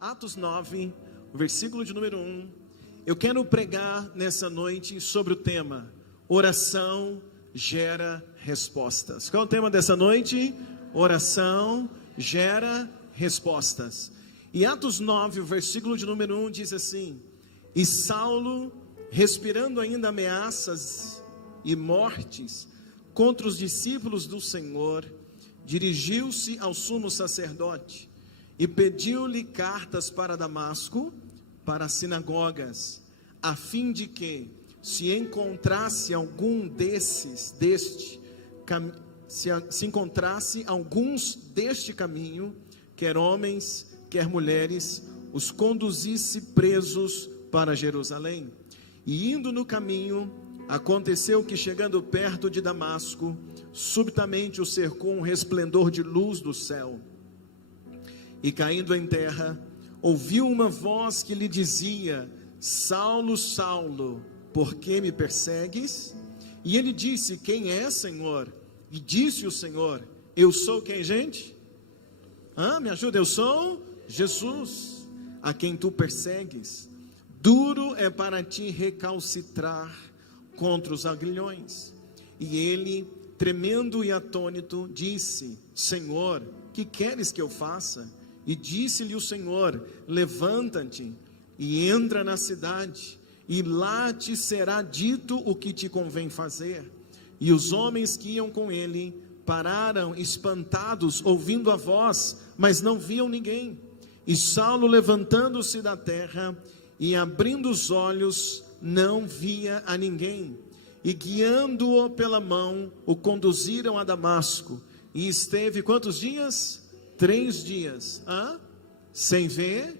Atos 9, versículo de número 1. Eu quero pregar nessa noite sobre o tema: oração gera respostas. Qual é o tema dessa noite? Oração gera respostas. E Atos 9, o versículo de número 1 diz assim: E Saulo, respirando ainda ameaças e mortes contra os discípulos do Senhor, dirigiu-se ao sumo sacerdote e pediu-lhe cartas para Damasco, para as sinagogas, a fim de que, se encontrasse algum se encontrasse alguns deste caminho, quer homens, quer mulheres, os conduzisse presos para Jerusalém. E indo no caminho, aconteceu que, chegando perto de Damasco, subitamente o cercou um resplendor de luz do céu. E caindo em terra, ouviu uma voz que lhe dizia: Saulo, Saulo, por que me persegues? E ele disse: Quem é, Senhor? E disse o Senhor: Eu sou quem, gente? Me ajuda, eu sou Jesus, a quem tu persegues. Duro é para ti recalcitrar contra os aguilhões. E ele, tremendo e atônito, disse: Senhor, que queres que eu faça? E disse-lhe o Senhor: Levanta-te e entra na cidade, e lá te será dito o que te convém fazer. E os homens que iam com ele pararam espantados, ouvindo a voz, mas não viam ninguém. E Saulo, levantando-se da terra e abrindo os olhos, não via a ninguém. E guiando-o pela mão, o conduziram a Damasco. E esteve quantos dias? 3 dias. Sem ver,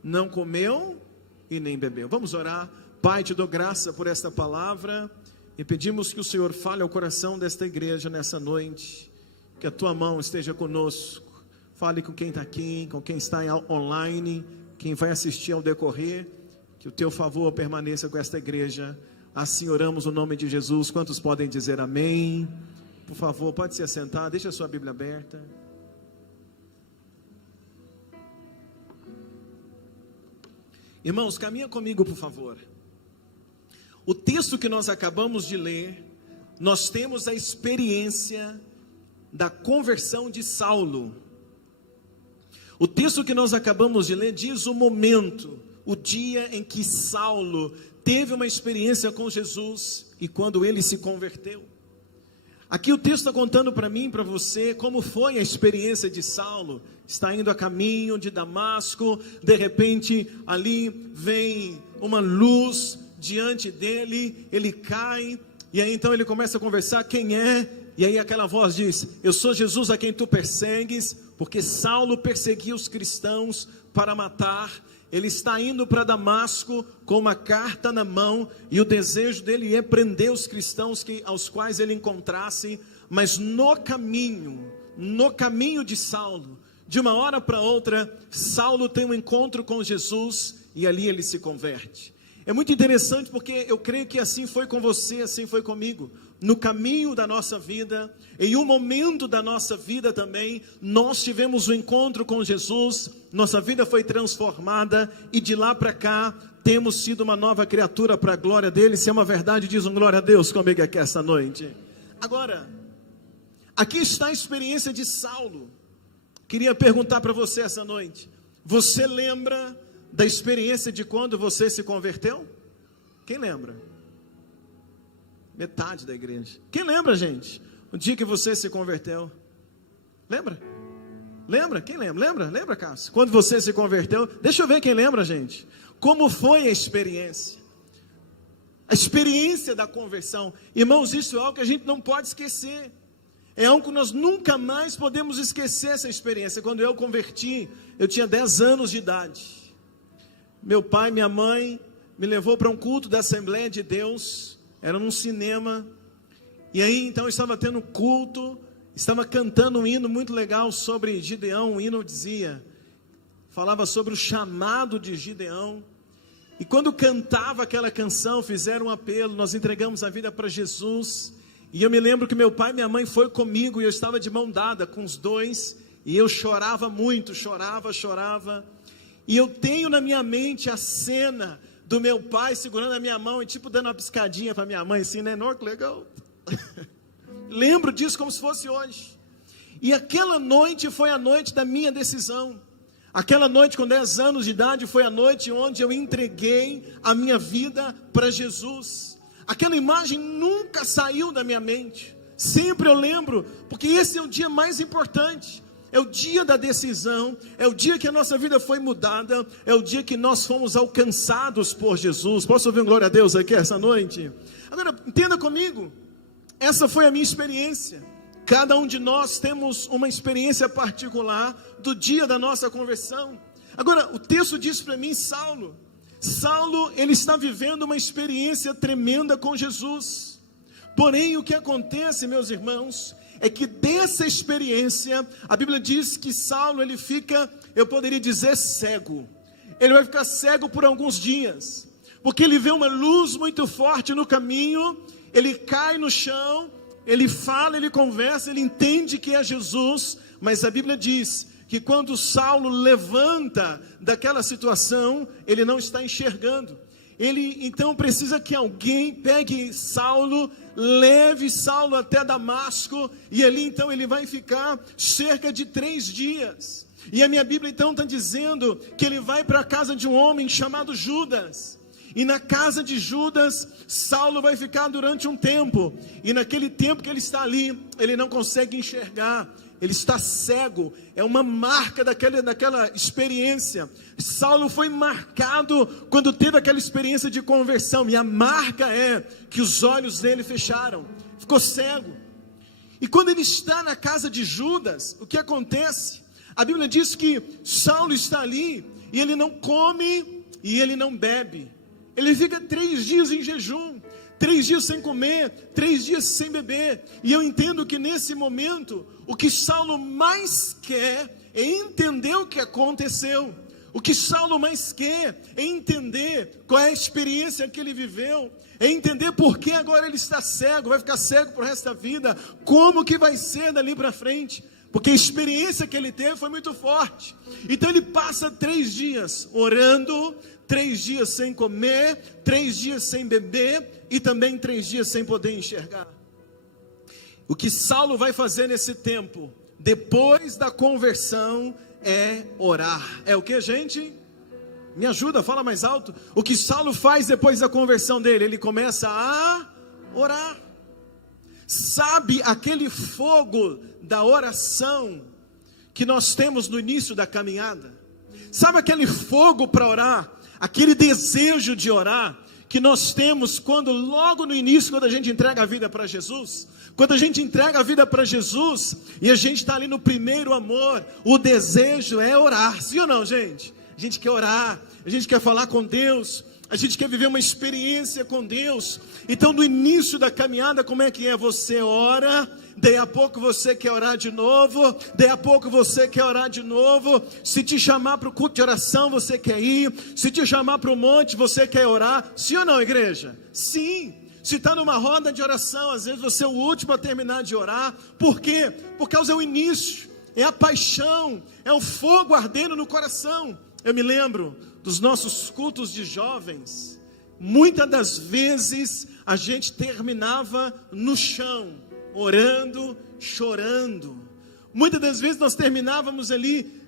não comeu e nem bebeu. Vamos orar. Pai, te dou graça por esta palavra e pedimos que o Senhor fale ao coração desta igreja nessa noite. Que a tua mão esteja conosco. Fale com quem está aqui, com quem está online, quem vai assistir ao decorrer. Que o teu favor permaneça com esta igreja. Assim oramos no nome de Jesus. Quantos podem dizer amém? Por favor, pode se assentar. Deixa a sua Bíblia aberta. Irmãos, caminha comigo, por favor. O texto que nós acabamos de ler, nós temos a experiência da conversão de Saulo. O texto que nós acabamos de ler diz o momento, o dia em que Saulo teve uma experiência com Jesus e quando ele se converteu. Aqui o texto está contando para mim e para você como foi a experiência de Saulo. Está indo a caminho de Damasco, de repente ali vem uma luz diante dele, ele cai, e aí então ele começa a conversar: quem é? E aí aquela voz diz: eu sou Jesus a quem tu persegues, porque Saulo perseguia os cristãos para matar. Ele está indo para Damasco com uma carta na mão, e o desejo dele é prender os cristãos aos quais ele encontrasse. Mas no caminho de Saulo, de uma hora para outra, Saulo tem um encontro com Jesus, e ali ele se converte. É muito interessante, porque eu creio que assim foi com você, assim foi comigo. No caminho da nossa vida, em um momento da nossa vida também, nós tivemos um encontro com Jesus, nossa vida foi transformada, e de lá para cá, temos sido uma nova criatura para a glória dele. Se é uma verdade, diz um glória a Deus comigo aqui esta noite. Agora, aqui está a experiência de Saulo. Queria perguntar para você essa noite: você lembra da experiência de quando você se converteu? Quem lembra? Metade da igreja. Quem lembra, gente? O dia que você se converteu? Lembra? Lembra? Quem lembra? Lembra, Cássio? Quando você se converteu? Deixa eu ver quem lembra, gente. Como foi a experiência? A experiência da conversão. Irmãos, isso é algo que a gente não pode esquecer. É algo que nós nunca mais podemos esquecer, essa experiência. Quando eu converti, eu tinha 10 anos de idade. Meu pai e minha mãe me levou para um culto da Assembleia de Deus. Era num cinema. E aí então eu estava tendo culto, estava cantando um hino muito legal sobre Gideão. O hino falava sobre o chamado de Gideão. E quando cantava aquela canção, fizeram um apelo, nós entregamos a vida para Jesus. E eu me lembro que meu pai e minha mãe foi comigo, e eu estava de mão dada com os dois. E eu chorava muito, chorava. E eu tenho na minha mente a cena do meu pai segurando a minha mão e tipo dando uma piscadinha para minha mãe assim, né? Não, que legal. Lembro disso como se fosse hoje. E aquela noite foi a noite da minha decisão. Aquela noite com 10 anos de idade foi a noite onde eu entreguei a minha vida para Jesus. Aquela imagem nunca saiu da minha mente. Sempre eu lembro, porque esse é o dia mais importante. É o dia da decisão, é o dia que a nossa vida foi mudada, é o dia que nós fomos alcançados por Jesus. Posso ouvir um glória a Deus aqui essa noite? Agora, entenda comigo, essa foi a minha experiência. Cada um de nós temos uma experiência particular do dia da nossa conversão. Agora, o texto diz para mim, Saulo, ele está vivendo uma experiência tremenda com Jesus. Porém, o que acontece, meus irmãos, é que dessa experiência, a Bíblia diz que Saulo, ele fica, eu poderia dizer, cego. Ele vai ficar cego por alguns dias, porque ele vê uma luz muito forte no caminho, ele cai no chão, ele fala, ele conversa, ele entende que é Jesus, mas a Bíblia diz que quando Saulo levanta daquela situação, ele não está enxergando. Ele então precisa que alguém pegue Saulo, leve Saulo até Damasco, e ali então ele vai ficar cerca de 3 dias. E a minha Bíblia então está dizendo que ele vai para a casa de um homem chamado Judas. E na casa de Judas, Saulo vai ficar durante um tempo. E naquele tempo que ele está ali, ele não consegue enxergar. Ele está cego, é uma marca daquela experiência. Saulo foi marcado quando teve aquela experiência de conversão, e a marca é que os olhos dele fecharam, ficou cego. E quando ele está na casa de Judas, o que acontece? A Bíblia diz que Saulo está ali, e ele não come, e ele não bebe. Ele fica 3 dias em jejum, 3 dias sem comer, 3 dias sem beber. E eu entendo que nesse momento, o que Saulo mais quer é entender o que aconteceu. O que Saulo mais quer é entender qual é a experiência que ele viveu, é entender por que agora ele está cego, vai ficar cego por resto da vida, como que vai ser dali para frente, porque a experiência que ele teve foi muito forte. Então ele passa 3 dias orando, 3 dias sem comer, 3 dias sem beber e também 3 dias sem poder enxergar. O que Saulo vai fazer nesse tempo, depois da conversão, é orar. É o que, gente? Me ajuda, fala mais alto. O que Saulo faz depois da conversão dele? Ele começa a orar. Sabe aquele fogo da oração que nós temos no início da caminhada? Sabe aquele fogo para orar? Aquele desejo de orar que nós temos quando logo no início, quando a gente entrega a vida para Jesus? Quando a gente entrega a vida para Jesus e a gente está ali no primeiro amor, o desejo é orar, sim ou não, gente? A gente quer orar, a gente quer falar com Deus, a gente quer viver uma experiência com Deus. Então no início da caminhada, como é que é? Você ora, daí a pouco você quer orar de novo, daí a pouco você quer orar de novo. Se te chamar para o culto de oração, você quer ir. Se te chamar para o monte, você quer orar. Sim ou não, igreja? Sim. Se está numa roda de oração, às vezes você é o último a terminar de orar. Por quê? Por causa do início, é a paixão, é o fogo ardendo no coração. Eu me lembro dos nossos cultos de jovens, muitas das vezes a gente terminava no chão, orando, chorando. Muitas das vezes nós terminávamos ali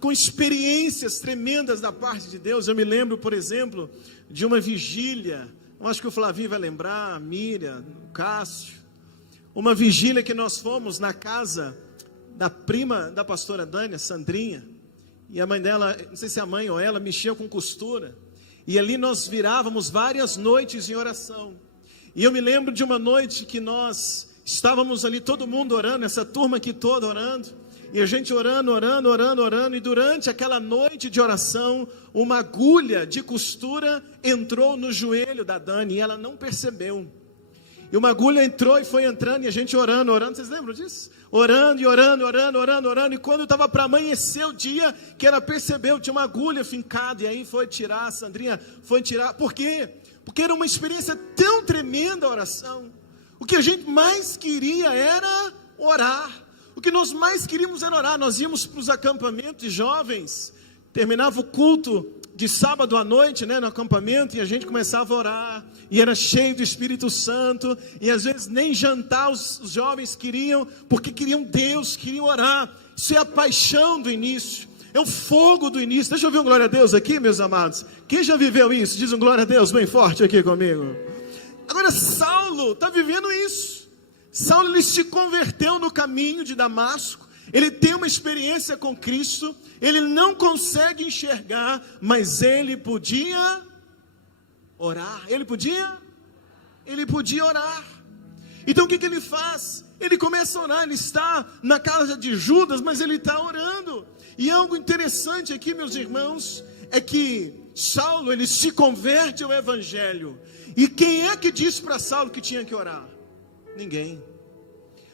com experiências tremendas da parte de Deus. Eu me lembro, por exemplo, de uma vigília, eu acho que o Flavinho vai lembrar, a Miriam, o Cássio, uma vigília que nós fomos na casa da prima da pastora Dani, a Sandrinha, e a mãe dela, não sei se a mãe ou ela, mexia com costura, e ali nós virávamos várias noites em oração. E eu me lembro de uma noite que nós estávamos ali, todo mundo orando, essa turma aqui toda orando, e a gente orando, e durante aquela noite de oração, uma agulha de costura entrou no joelho da Dani, e ela não percebeu. E uma agulha entrou e foi entrando, e a gente orando, vocês lembram disso? Orando, e quando estava para amanhecer o dia, que ela percebeu, tinha uma agulha fincada, e aí foi tirar, a Sandrinha foi tirar. Por quê? Porque era uma experiência tão tremenda a oração. O que a gente mais queria era orar. O que nós mais queríamos era orar. Nós íamos para os acampamentos de jovens, terminava o culto de sábado à noite, no acampamento, e a gente começava a orar, e era cheio do Espírito Santo, e às vezes nem jantar os jovens queriam, porque queriam Deus, queriam orar. Isso é a paixão do início, é o fogo do início. Deixa eu ouvir um glória a Deus aqui, meus amados. Quem já viveu isso? Diz um glória a Deus bem forte aqui comigo. Agora Saulo está vivendo isso. Saulo, ele se converteu no caminho de Damasco, ele tem uma experiência com Cristo, ele não consegue enxergar, mas ele podia orar. Ele podia orar. Então o que ele faz? Ele começa a orar. Ele está na casa de Judas, mas ele está orando. E algo interessante aqui, meus irmãos, é que Saulo, ele se converte ao evangelho. E quem é que disse para Saulo que tinha que orar? Ninguém.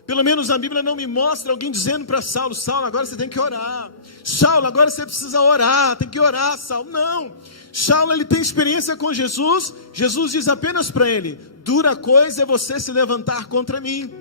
Pelo menos a Bíblia não me mostra alguém dizendo para Saulo: Saulo, agora você tem que orar. Saulo, agora você precisa orar. Tem que orar, Saulo. Não. Saulo, ele tem experiência com Jesus. Jesus diz apenas para ele: dura coisa é você se levantar contra mim.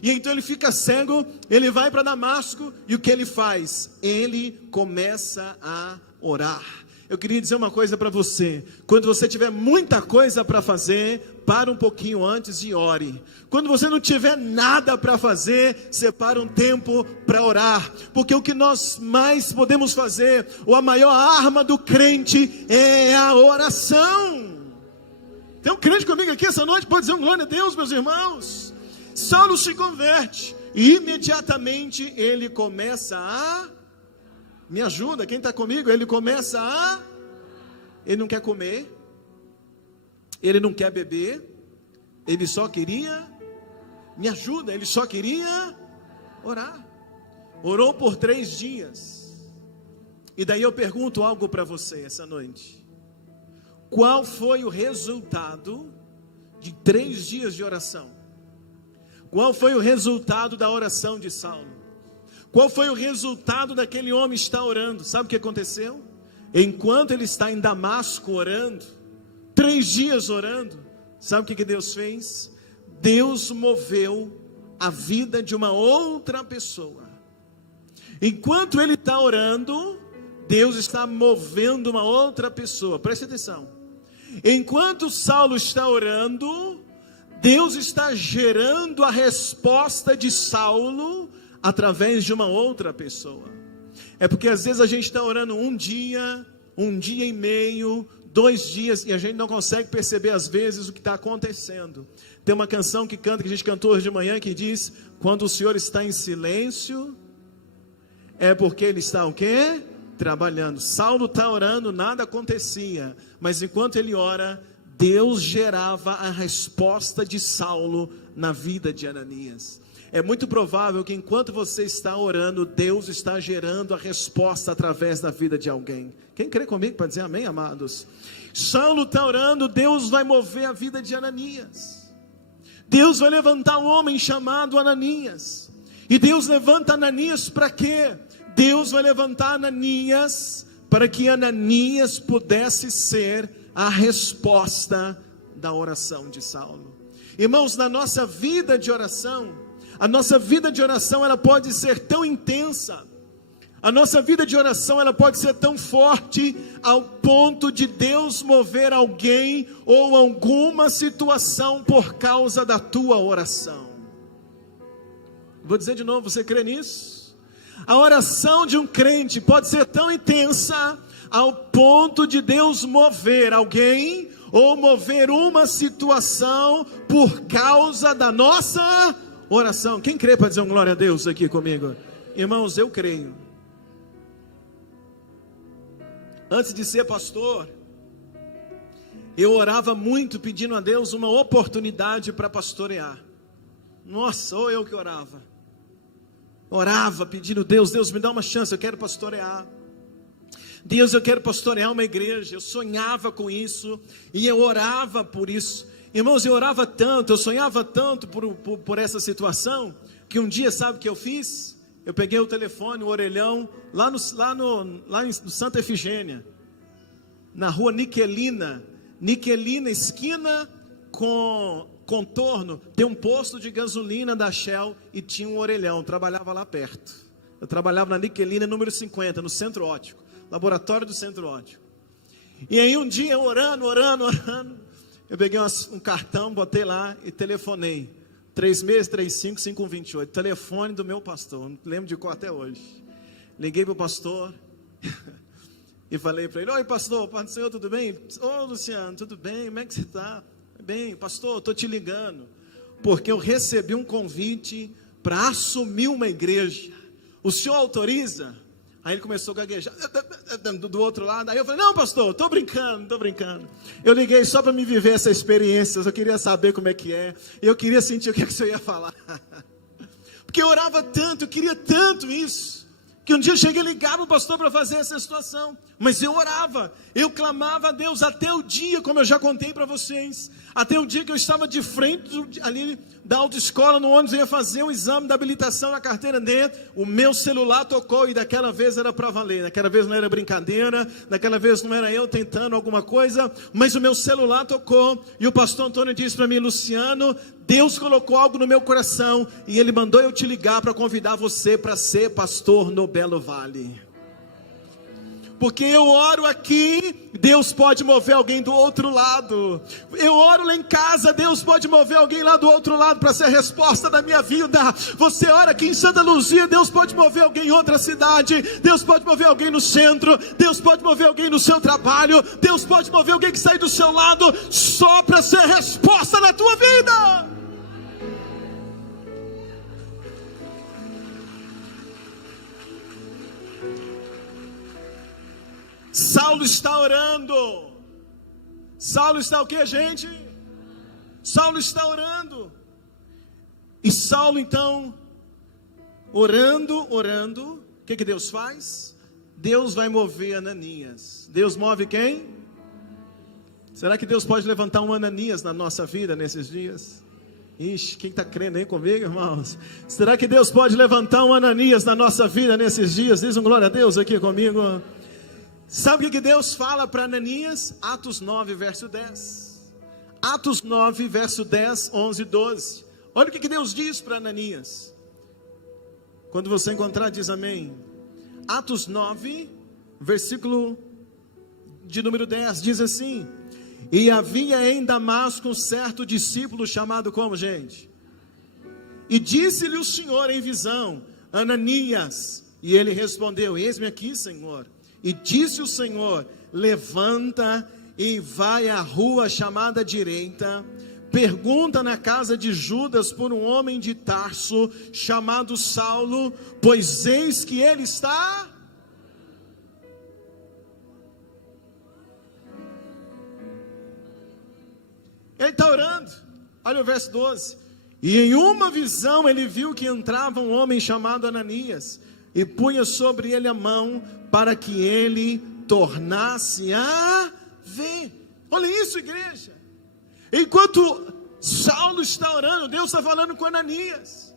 E então ele fica cego, ele vai para Damasco, e o que ele faz? Ele começa a orar. Eu queria dizer uma coisa para você: quando você tiver muita coisa para fazer, para um pouquinho antes e ore. Quando você não tiver nada para fazer, separa um tempo para orar, porque o que nós mais podemos fazer, ou a maior arma do crente, é a oração. Tem um crente comigo aqui essa noite? Pode dizer um glória a Deus, meus irmãos. Saulo se converte, e imediatamente ele começa a... Me ajuda, quem está comigo? Ele começa a... Ele não quer comer, ele não quer beber, ele só queria... Me ajuda, ele só queria orar. Orou por 3 dias. E daí eu pergunto algo para você essa noite: qual foi o resultado de 3 dias de oração? Qual foi o resultado da oração de Saulo? Qual foi o resultado daquele homem estar orando? Sabe o que aconteceu? Enquanto ele está em Damasco orando, 3 dias orando, sabe o que Deus fez? Deus moveu a vida de uma outra pessoa. Enquanto ele está orando, Deus está movendo uma outra pessoa. Preste atenção. Enquanto Saulo está orando, Deus está gerando a resposta de Saulo através de uma outra pessoa. É porque às vezes a gente está orando um dia e meio, 2 dias, e a gente não consegue perceber às vezes o que está acontecendo. Tem uma canção que a gente cantou hoje de manhã, que diz: quando o Senhor está em silêncio, é porque Ele está o quê? Trabalhando. Saulo está orando, nada acontecia, mas enquanto ele ora, Deus gerava a resposta de Saulo na vida de Ananias. É muito provável que enquanto você está orando, Deus está gerando a resposta através da vida de alguém. Quem crê comigo para dizer amém, amados? Saulo está orando, Deus vai mover a vida de Ananias. Deus vai levantar um homem chamado Ananias. E Deus levanta Ananias para quê? Deus vai levantar Ananias para que Ananias pudesse ser a resposta da oração de Saulo. Irmãos, na nossa vida de oração, a nossa vida de oração, ela pode ser tão intensa, a nossa vida de oração, ela pode ser tão forte, ao ponto de Deus mover alguém, ou alguma situação, por causa da tua oração. Vou dizer de novo, você crê nisso? A oração de um crente pode ser tão intensa, ao ponto de Deus mover alguém, ou mover uma situação, por causa da nossa oração. Quem crê para dizer um glória a Deus aqui comigo? Irmãos, eu creio. Antes de ser pastor, eu orava muito pedindo a Deus uma oportunidade para pastorear. Nossa, ou eu que orava. Orava pedindo: Deus me dá uma chance, eu quero pastorear. Deus, eu quero pastorear uma igreja. Eu sonhava com isso e eu orava por isso. Irmãos, eu orava tanto, eu sonhava tanto por essa situação, que um dia, sabe o que eu fiz? Eu peguei o telefone, o orelhão, lá em Santa Efigênia, na rua Niquelina, esquina com contorno, tem um posto de gasolina da Shell e tinha um orelhão, trabalhava lá perto. Eu trabalhava na Niquelina número 50, no Centro Óptico, laboratório do Centro Óptico. E aí um dia, orando, eu peguei um cartão, botei lá e telefonei. 3635-5128, telefone do meu pastor, não lembro de qual até hoje. Liguei para o pastor e falei para ele: oi pastor, Pai do Senhor, tudo bem? Ô Luciano, tudo bem? Como é que você está? Bem, pastor, estou te ligando, porque eu recebi um convite para assumir uma igreja. O senhor autoriza? Aí ele começou a gaguejar do outro lado. Aí eu falei: não pastor, estou brincando. Eu liguei só para me viver essa experiência. Eu queria saber como é que é. Eu queria sentir o que é que o senhor ia falar. Porque eu orava tanto, eu queria tanto isso, que um dia eu cheguei a ligar para o pastor para fazer essa situação. Mas eu orava, eu clamava a Deus até o dia, como eu já contei para vocês, até o dia que eu estava de frente ali da autoescola, no ônibus, eu ia fazer o exame da habilitação na carteira D, o meu celular tocou e daquela vez era para valer, daquela vez não era brincadeira, daquela vez não era eu tentando alguma coisa, mas o meu celular tocou e o pastor Antônio disse para mim: Luciano, Deus colocou algo no meu coração e Ele mandou eu te ligar para convidar você para ser pastor no Belo Vale. Porque eu oro aqui, Deus pode mover alguém do outro lado. Eu oro lá em casa, Deus pode mover alguém lá do outro lado para ser a resposta da minha vida. Você ora aqui em Santa Luzia, Deus pode mover alguém em outra cidade. Deus pode mover alguém no centro. Deus pode mover alguém no seu trabalho. Deus pode mover alguém que sai do seu lado, só para ser a resposta da tua vida. Saulo está orando. Saulo está o que, gente? Saulo está orando. E Saulo então, orando, o que Deus faz? Deus vai mover Ananias. Deus move quem? Será que Deus pode levantar um Ananias na nossa vida nesses dias? Ixi, quem está crendo aí comigo, irmãos? Será que Deus pode levantar um Ananias na nossa vida nesses dias? Diz um glória a Deus aqui comigo. Sabe o que Deus fala para Ananias? Atos 9, verso 10. Atos 9, verso 10, 11 e 12. Olha o que Deus diz para Ananias. Quando você encontrar, diz amém. Atos 9, versículo de número 10, diz assim: e havia em Damasco um certo discípulo chamado como, gente? E disse-lhe o Senhor em visão: Ananias. E ele respondeu: eis-me aqui, Senhor. E disse o Senhor: levanta e vai à rua chamada direita, pergunta na casa de Judas por um homem de Tarso, chamado Saulo, pois eis que ele está... Ele está orando. Olha o verso 12. E em uma visão ele viu que entrava um homem chamado Ananias, e punha sobre ele a mão, para que ele tornasse a ver. Olha isso, igreja. Enquanto Saulo está orando, Deus está falando com Ananias.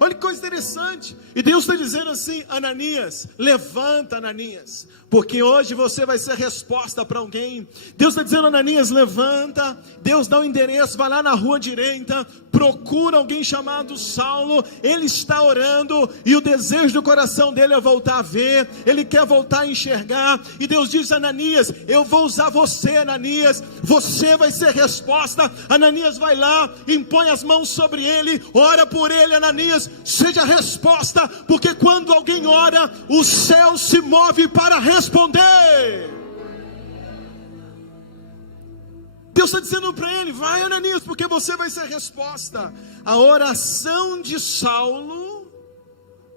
Olha que coisa interessante. E Deus está dizendo assim: Ananias, levanta, Ananias, porque hoje você vai ser resposta para alguém. Deus está dizendo: Ananias, levanta. Deus dá o endereço, vai lá na rua direita, procura alguém chamado Saulo. Ele está orando e o desejo do coração dele é voltar a ver. Ele quer voltar a enxergar. E Deus diz: Ananias, eu vou usar você, Ananias. Você vai ser resposta. Ananias vai lá, impõe as mãos sobre ele, ora por ele. Ananias, seja a resposta, porque quando alguém ora, o céu se move para responder. Deus está dizendo para ele: vai, Ananias, porque você vai ser a resposta. A oração de Saulo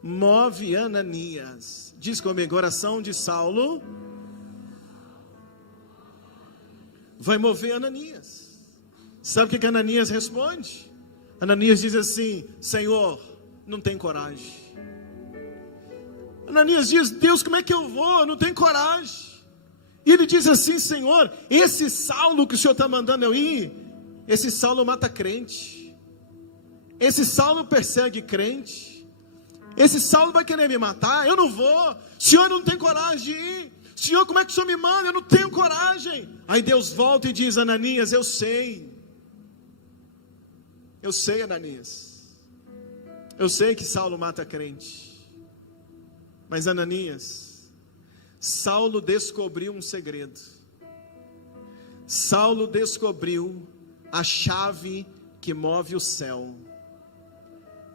move Ananias. Diz comigo: oração de Saulo vai mover Ananias. Sabe o que Ananias responde? Ananias diz assim: Senhor, não tem coragem. Ananias diz: Deus, como é que eu vou? Eu não tenho coragem. E ele diz assim: Senhor, esse Saulo que o Senhor está mandando eu ir, esse Saulo mata crente, esse Saulo persegue crente, esse Saulo vai querer me matar, eu não vou. Senhor, não tem coragem de ir. Senhor, como é que o Senhor me manda? Eu não tenho coragem. Aí Deus volta e diz: Ananias, eu sei. Eu sei, Ananias, eu sei que Saulo mata crente, mas Ananias, Saulo descobriu um segredo. Saulo descobriu a chave que move o céu.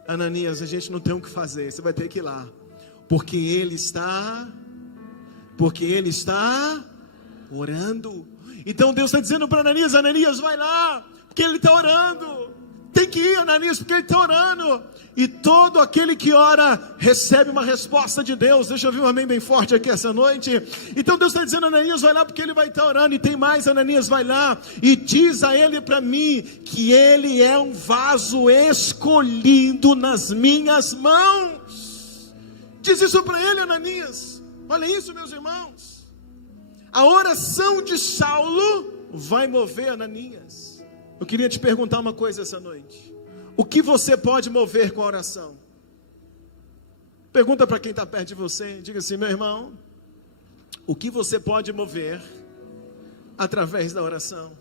Ananias, a gente não tem o que fazer, você vai ter que ir lá, porque ele está orando. Então Deus está dizendo para Ananias: Ananias, vai lá, porque ele está orando. Tem que ir, Ananias, porque ele está orando. E todo aquele que ora recebe uma resposta de Deus. Deixa eu ouvir um amém bem forte aqui essa noite. Então Deus está dizendo: Ananias, vai lá, porque ele vai estar orando. E tem mais, Ananias, vai lá e diz a ele para mim que ele é um vaso escolhido nas minhas mãos. Diz isso para ele, Ananias. Olha isso, meus irmãos. A oração de Saulo vai mover Ananias. Eu queria te perguntar uma coisa essa noite: o que você pode mover com a oração? Pergunta para quem está perto de você, diga assim: meu irmão, o que você pode mover através da oração?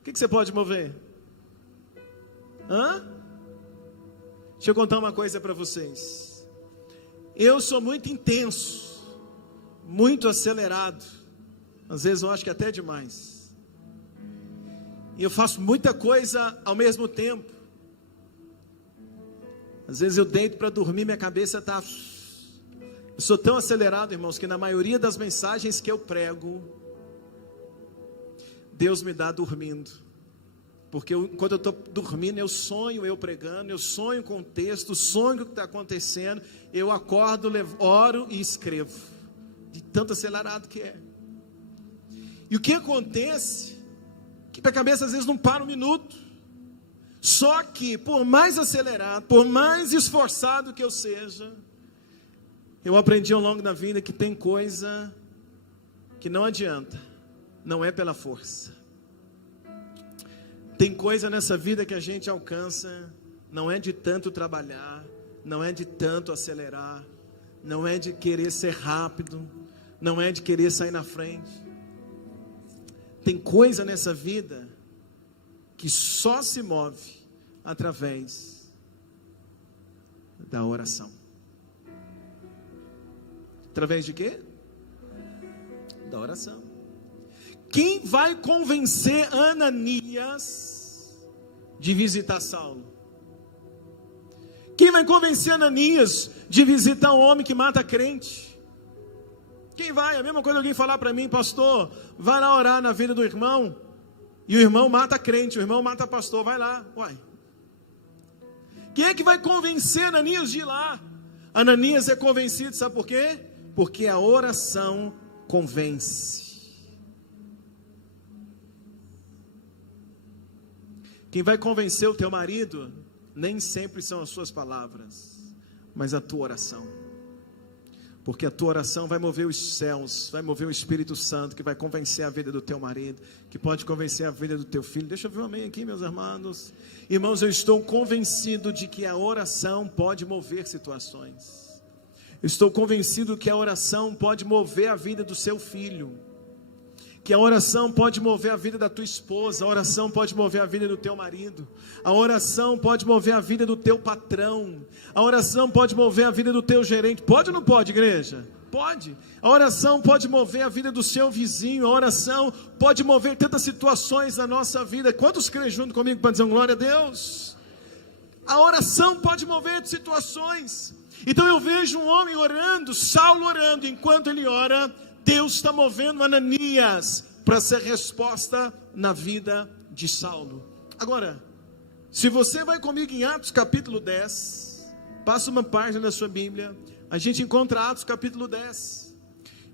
O que você pode mover? Deixa eu contar uma coisa para vocês. Eu sou muito intenso, muito acelerado, às vezes eu acho que até demais. E eu faço muita coisa ao mesmo tempo. Às vezes eu deito para dormir, minha cabeça está... Eu sou tão acelerado, irmãos, que na maioria das mensagens que eu prego, Deus me dá dormindo. Porque quando eu estou dormindo, eu sonho eu pregando, eu sonho com o texto, sonho com o que está acontecendo. Eu acordo, oro e escrevo. De tanto acelerado que é. E o que acontece... que minha cabeça às vezes não para um minuto. Só que por mais acelerado, por mais esforçado que eu seja, eu aprendi ao longo da vida que tem coisa que não adianta, não é pela força. Tem coisa nessa vida que a gente alcança, não é de tanto trabalhar, não é de tanto acelerar, não é de querer ser rápido, não é de querer sair na frente. Tem coisa nessa vida que só se move através da oração. Através de quê? Da oração. Quem vai convencer Ananias de visitar Saulo? Quem vai convencer Ananias de visitar um homem que mata crente? Quem vai? A mesma coisa alguém falar para mim: pastor, vai lá orar na vida do irmão, e o irmão mata crente, o irmão mata pastor, vai lá. Uai. Quem é que vai convencer Ananias de ir lá? Ananias é convencido, sabe por quê? Porque a oração convence. Quem vai convencer o teu marido, nem sempre são as suas palavras, mas a tua oração. Porque a tua oração vai mover os céus, vai mover o Espírito Santo, que vai convencer a vida do teu marido, que pode convencer a vida do teu filho. Deixa eu ver um amém aqui, meus irmãos. Irmãos, eu estou convencido de que a oração pode mover situações. Eu estou convencido que a oração pode mover a vida do seu filho, que a oração pode mover a vida da tua esposa, a oração pode mover a vida do teu marido, a oração pode mover a vida do teu patrão, a oração pode mover a vida do teu gerente. Pode ou não pode, igreja? Pode. A oração pode mover a vida do seu vizinho, a oração pode mover tantas situações da nossa vida. Quantos creem junto comigo para dizer glória a Deus? A oração pode mover situações. Então eu vejo um homem orando, Saulo orando. Enquanto ele ora, Deus está movendo Ananias para ser resposta na vida de Saulo. Agora, se você vai comigo em Atos capítulo 10, passa uma página da sua Bíblia, a gente encontra Atos capítulo 10.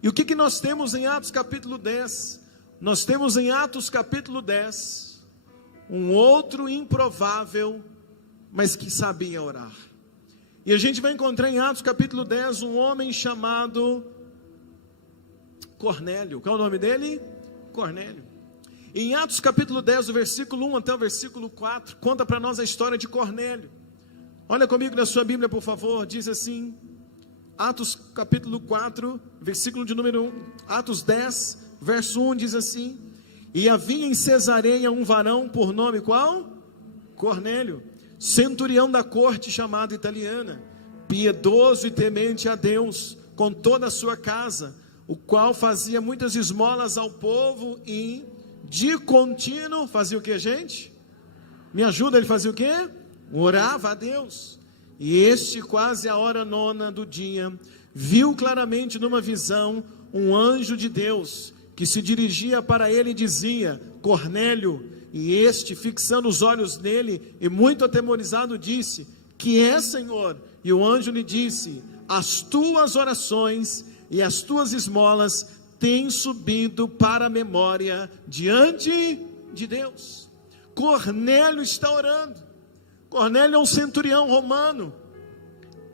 E o que nós temos em Atos capítulo 10? Nós temos em Atos capítulo 10 um outro improvável, mas que sabia orar. E a gente vai encontrar em Atos capítulo 10 um homem chamado Cornélio. Qual é o nome dele? Cornélio. Em Atos capítulo 10, do versículo 1 até o versículo 4, conta para nós a história de Cornélio. Olha comigo na sua Bíblia, por favor. Diz assim, Atos capítulo 4, versículo de número 1. Atos 10, verso 1 diz assim: E havia em Cesareia um varão por nome qual? Cornélio, centurião da corte chamada italiana, piedoso e temente a Deus, com toda a sua casa, o qual fazia muitas esmolas ao povo e de contínuo, fazia o que, gente? Me ajuda, ele fazia o que? Orava a Deus. E este, quase a hora 9 do dia, viu claramente numa visão um anjo de Deus, que se dirigia para ele e dizia: Cornélio. E este, fixando os olhos nele e muito atemorizado, disse: que é, Senhor? E o anjo lhe disse: as tuas orações e as tuas esmolas têm subido para a memória diante de Deus. Cornélio está orando. Cornélio é um centurião romano.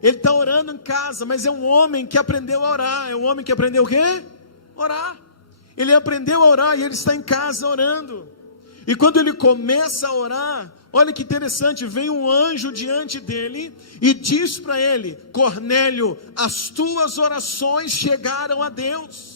Ele está orando em casa, mas é um homem que aprendeu a orar. É um homem que aprendeu o quê? Orar. Ele aprendeu a orar e ele está em casa orando. E quando ele começa a orar, olha que interessante, vem um anjo diante dele e diz para ele: Cornélio, as tuas orações chegaram a Deus.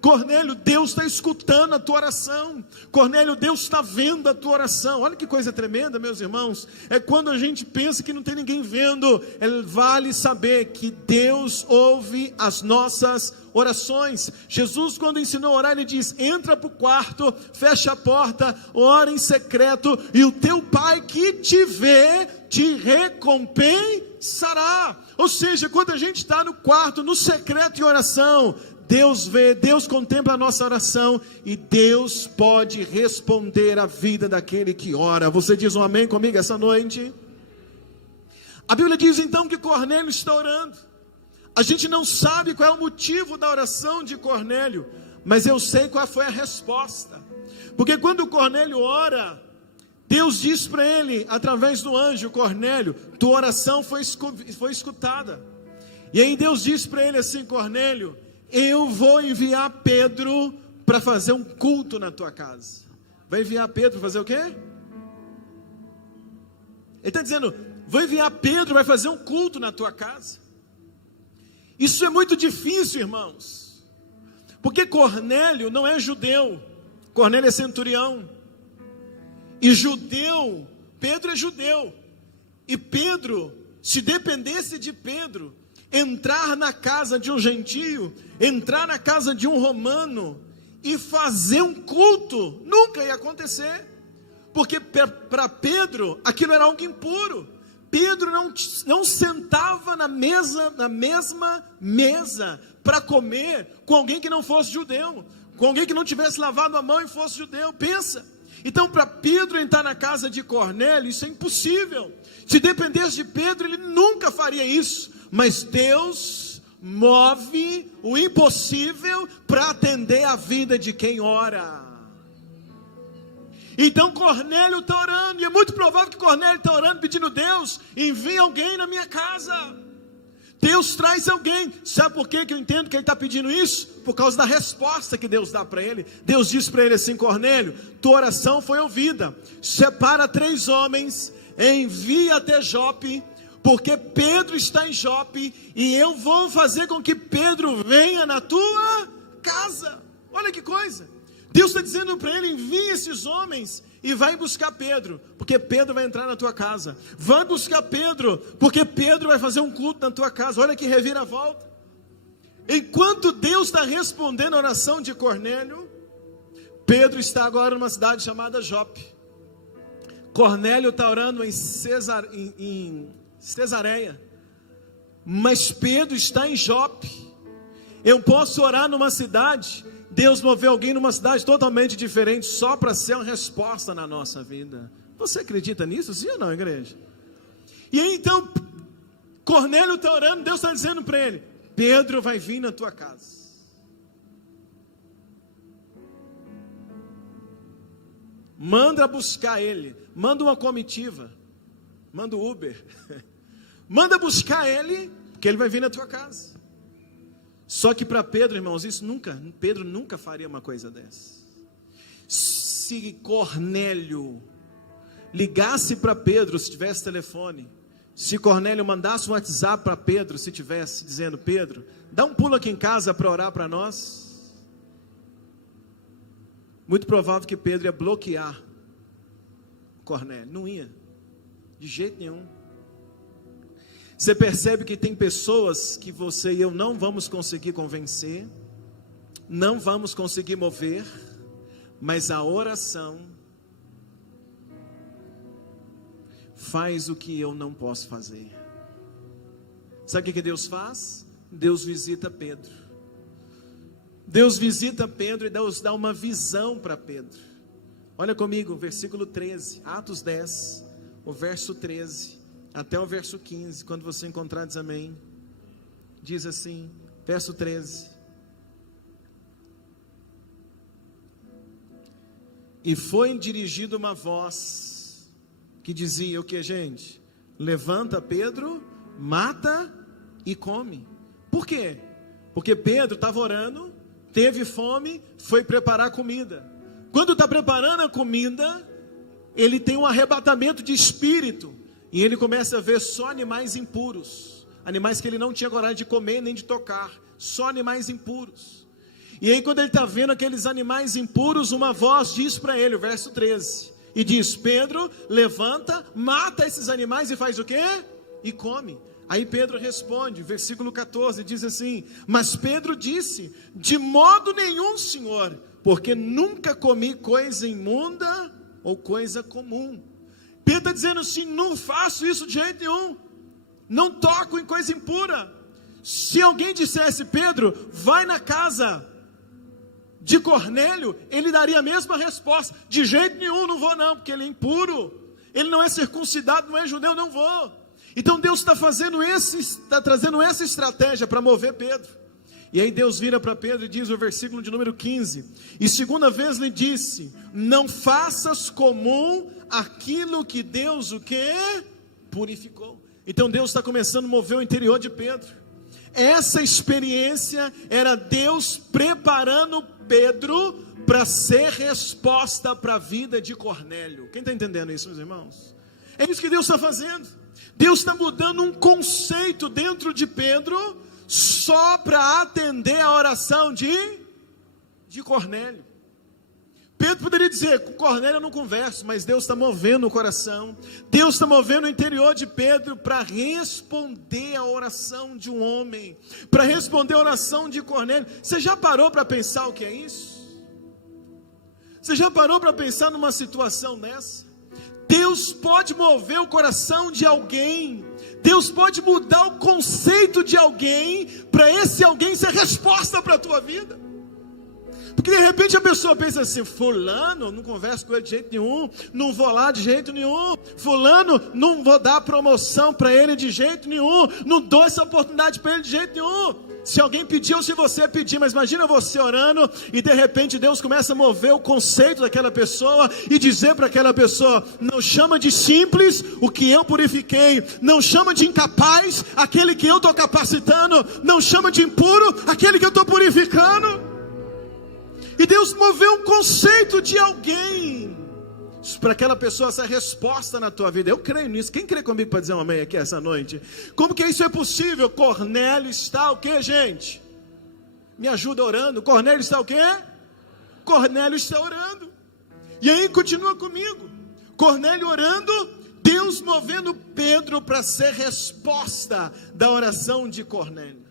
Cornélio, Deus está escutando a tua oração. Cornélio, Deus está vendo a tua oração. Olha que coisa tremenda, meus irmãos. É quando a gente pensa que não tem ninguém vendo. Vale saber que Deus ouve as nossas orações. Jesus, quando ensinou a orar, ele diz: entra para o quarto, fecha a porta, ora em secreto, e o teu pai que te vê, te recompensará. Ou seja, quando a gente está no quarto, no secreto em oração, Deus vê, Deus contempla a nossa oração e Deus pode responder a vida daquele que ora. Você diz um amém comigo essa noite? A Bíblia diz então que Cornélio está orando. A gente não sabe qual é o motivo da oração de Cornélio, mas eu sei qual foi a resposta. Porque quando Cornélio ora, Deus diz para ele, através do anjo: Cornélio, tua oração foi escutada. E aí Deus diz para ele assim: Cornélio, eu vou enviar Pedro para fazer um culto na tua casa. Vai enviar Pedro para fazer o quê? Ele está dizendo: vou enviar Pedro, vai fazer um culto na tua casa. Isso é muito difícil, irmãos, porque Cornélio não é judeu. Cornélio é centurião. E judeu, Pedro é judeu. E Pedro, se dependesse de Pedro, entrar na casa de um gentio, entrar na casa de um romano e fazer um culto, nunca ia acontecer, porque para Pedro aquilo era algo impuro. Pedro não sentava na mesma mesa para comer com alguém que não fosse judeu, com alguém que não tivesse lavado a mão e fosse judeu. Pensa. Então, para Pedro entrar na casa de Cornélio, isso é impossível. Se dependesse de Pedro, ele nunca faria isso. Mas Deus move o impossível para atender a vida de quem ora. Então Cornélio está orando, e é muito provável que Cornélio está orando, pedindo: Deus, envia alguém na minha casa. Deus traz alguém. Sabe por que eu entendo que ele está pedindo isso? Por causa da resposta que Deus dá para ele. Deus diz para ele assim: Cornélio, tua oração foi ouvida. Separa 3 homens, envia até Jope, porque Pedro está em Jope, e eu vou fazer com que Pedro venha na tua casa. Olha que coisa. Deus está dizendo para ele: envia esses homens e vai buscar Pedro, porque Pedro vai entrar na tua casa. Vai buscar Pedro, porque Pedro vai fazer um culto na tua casa. Olha que reviravolta. Enquanto Deus está respondendo a oração de Cornélio, Pedro está agora numa cidade chamada Jope. Cornélio está orando em Cesareia, mas Pedro está em Jope. Eu posso orar numa cidade, Deus moveu alguém numa cidade totalmente diferente, só para ser uma resposta na nossa vida. Você acredita nisso, sim ou não, igreja? E aí então, Cornélio está orando, Deus está dizendo para ele: Pedro vai vir na tua casa. Manda buscar ele, manda uma comitiva, manda o Uber, manda buscar ele, porque ele vai vir na tua casa. Só que para Pedro, irmãos, Pedro nunca faria uma coisa dessa. Se Cornélio ligasse para Pedro, se tivesse telefone, se Cornélio mandasse um WhatsApp para Pedro, se tivesse, dizendo: Pedro, dá um pulo aqui em casa para orar para nós. muito provável que Pedro ia bloquear Cornélio. Não ia, de jeito nenhum. Você percebe que tem pessoas que você e eu não vamos conseguir convencer, não vamos conseguir mover, mas a oração faz o que eu não posso fazer. Sabe o que Deus faz? Deus visita Pedro. Deus visita Pedro e Deus dá uma visão para Pedro. Olha comigo, versículo 13, Atos 10, o verso 13, até o verso 15, quando você encontrar, diz amém. Diz assim, verso 13. E foi dirigida uma voz que dizia o que, gente? Levanta Pedro, mata e come. Por quê? Porque Pedro estava orando, teve fome, foi preparar comida. Quando está preparando a comida, ele tem um arrebatamento de espírito, e ele começa a ver só animais impuros, animais que ele não tinha coragem de comer nem de tocar, só animais impuros. E aí quando ele está vendo aqueles animais impuros, uma voz diz para ele, o verso 13, e diz: Pedro, levanta, mata esses animais e faz o quê? E come. Aí Pedro responde, versículo 14, diz assim: mas Pedro disse: de modo nenhum, Senhor, porque nunca comi coisa imunda ou coisa comum. Pedro está dizendo assim: não faço isso de jeito nenhum, não toco em coisa impura. Se alguém dissesse: Pedro, vai na casa de Cornélio, ele daria a mesma resposta: de jeito nenhum, não vou não, porque ele é impuro, ele não é circuncidado, não é judeu, não vou. Então Deus está trazendo essa estratégia para mover Pedro. E aí Deus vira para Pedro e diz o versículo de número 15: e segunda vez lhe disse: não faças comum aquilo que Deus o quê? Purificou. Então Deus está começando a mover o interior de Pedro. Essa experiência era Deus preparando Pedro para ser resposta para a vida de Cornélio. Quem está entendendo isso, meus irmãos? É isso que Deus está fazendo. Deus está mudando um conceito dentro de Pedro, só para atender a oração de Cornélio. Pedro poderia dizer: com Cornélio eu não converso, mas Deus está movendo o coração, Deus está movendo o interior de Pedro para responder a oração de um homem, para responder a oração de Cornélio. Você já parou para pensar o que é isso? Você já parou para pensar numa situação dessa? Deus pode mover o coração de alguém, Deus pode mudar o conceito de alguém, para esse alguém ser resposta para a tua vida. Porque de repente a pessoa pensa assim: fulano, não converso com ele de jeito nenhum, não vou lá de jeito nenhum, fulano, não vou dar promoção para ele de jeito nenhum, não dou essa oportunidade para ele de jeito nenhum. Se alguém pedir ou se você pedir, mas imagina você orando e de repente Deus começa a mover o conceito daquela pessoa e dizer para aquela pessoa: não chama de simples o que eu purifiquei, não chama de incapaz aquele que eu estou capacitando, não chama de impuro aquele que eu estou purificando. E Deus moveu um conceito de alguém para aquela pessoa ser resposta na tua vida. Eu creio nisso. Quem crê comigo para dizer um amém aqui essa noite? Como que isso é possível? Cornélio está o que, gente? Me ajuda orando. Cornélio está o quê? Cornélio está orando. E aí continua comigo. Cornélio orando, Deus movendo Pedro para ser resposta da oração de Cornélio.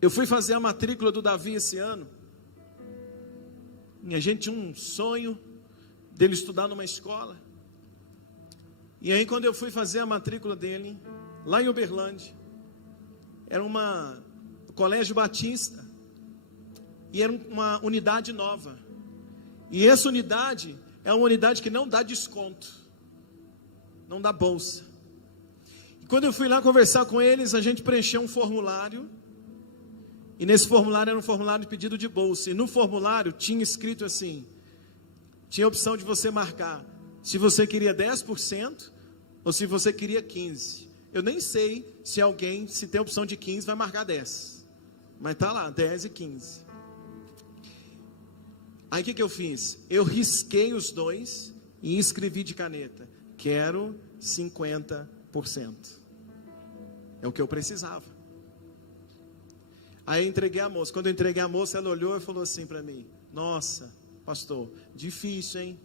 Eu fui fazer a matrícula do Davi esse ano, e a gente tinha um sonho dele estudar numa escola. E aí quando eu fui fazer a matrícula dele, lá em Uberlândia, era um colégio batista, e era uma unidade nova, e essa unidade é uma unidade que não dá desconto, não dá bolsa. E quando eu fui lá conversar com eles, a gente preencheu um formulário, e nesse formulário era um formulário de pedido de bolsa. E no formulário tinha escrito assim, tinha a opção de você marcar se você queria 10% ou se você queria 15%. Eu nem sei se tem a opção de 15, vai marcar 10. Mas está lá, 10 e 15. Aí o que eu fiz? Eu risquei os dois e escrevi de caneta: quero 50%. É o que eu precisava. Aí eu entreguei a moça. Quando eu entreguei a moça, ela olhou e falou assim para mim: nossa, pastor, difícil, hein?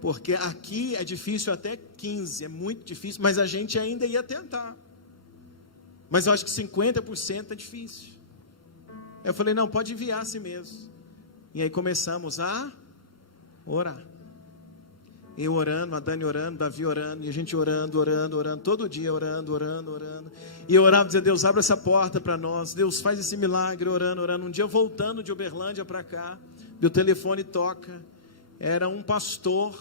Porque aqui é difícil até 15, é muito difícil, mas a gente ainda ia tentar. Mas eu acho que 50% é difícil. Eu falei: não, pode enviar assim mesmo. E aí começamos a orar. Eu orando, a Dani orando, Davi orando, e a gente orando, todo dia orando. E eu orava, dizia: Deus, abre essa porta para nós, Deus, faz esse milagre, orando. Um dia eu voltando de Uberlândia para cá, meu telefone toca, era um pastor,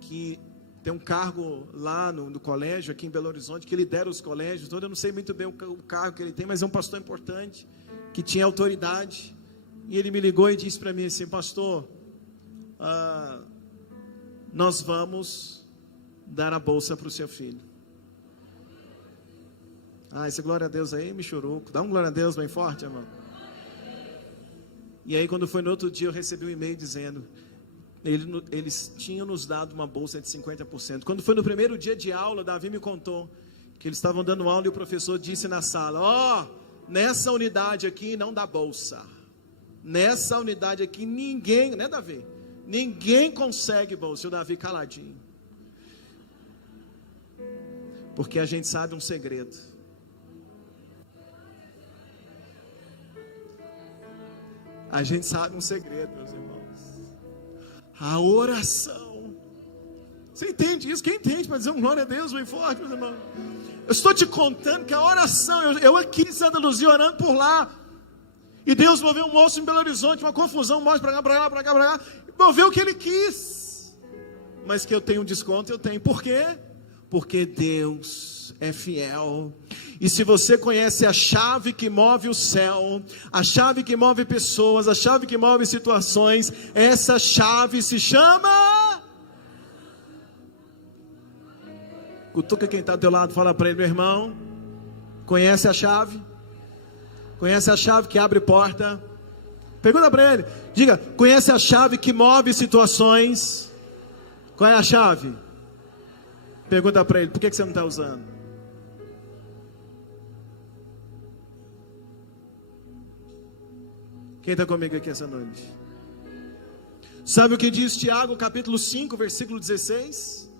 que tem um cargo lá no colégio, aqui em Belo Horizonte, que lidera os colégios, eu não sei muito bem o cargo que ele tem, mas é um pastor importante, que tinha autoridade, e ele me ligou e disse para mim assim: pastor, nós vamos dar a bolsa para o seu filho. Esse glória a Deus aí, Michuruco, dá um glória a Deus bem forte, irmão. E aí quando foi no outro dia, eu recebi um e-mail dizendo, eles tinham nos dado uma bolsa de 50%. Quando foi no primeiro dia de aula, Davi me contou que eles estavam dando aula e o professor disse na sala: nessa unidade aqui não dá bolsa, nessa unidade aqui ninguém, né, Davi? Ninguém consegue bolsa. E o Davi caladinho, porque a gente sabe um segredo. A gente sabe um segredo, meus irmãos: a oração. Você entende isso? Quem entende para dizer um glória a Deus bem forte, meus irmãos? Eu estou te contando que a oração, eu aqui em Santa Luzia orando por lá, e Deus moveu um moço em Belo Horizonte, uma confusão, um moço para cá, moveu o que Ele quis, mas que eu tenho um desconto, eu tenho. Por quê? Porque Deus é fiel. E se você conhece a chave que move o céu, a chave que move pessoas, a chave que move situações, essa chave se chama... Cutuca quem está do teu lado, fala para ele: meu irmão, conhece a chave? Conhece a chave que abre porta? Pergunta para ele, diga: conhece a chave que move situações? Qual é a chave? Pergunta para ele: por que você não está usando? Quem está comigo aqui essa noite? Sabe o que diz Tiago capítulo 5, versículo 16,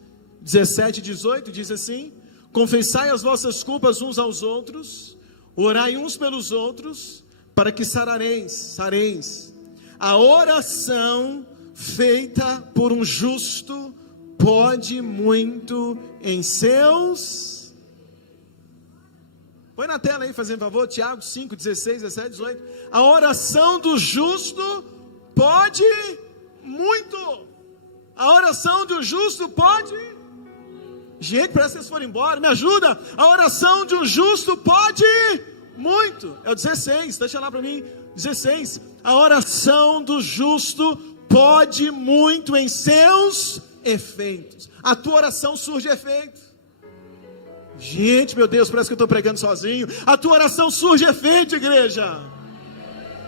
17 e 18? Diz assim: confessai as vossas culpas uns aos outros, orai uns pelos outros, para que sareis. A oração feita por um justo pode muito em seus... Põe na tela aí, fazendo favor, Tiago 5, 16, 17, 18. A oração do justo pode muito. A oração do justo pode... Gente, parece que vocês foram embora, me ajuda. A oração de um justo pode muito. É o 16, deixa lá para mim, 16. A oração do justo pode muito em seus efeitos. A tua oração surge efeito. Gente, meu Deus, parece que eu estou pregando sozinho. A tua oração surge efeito, igreja.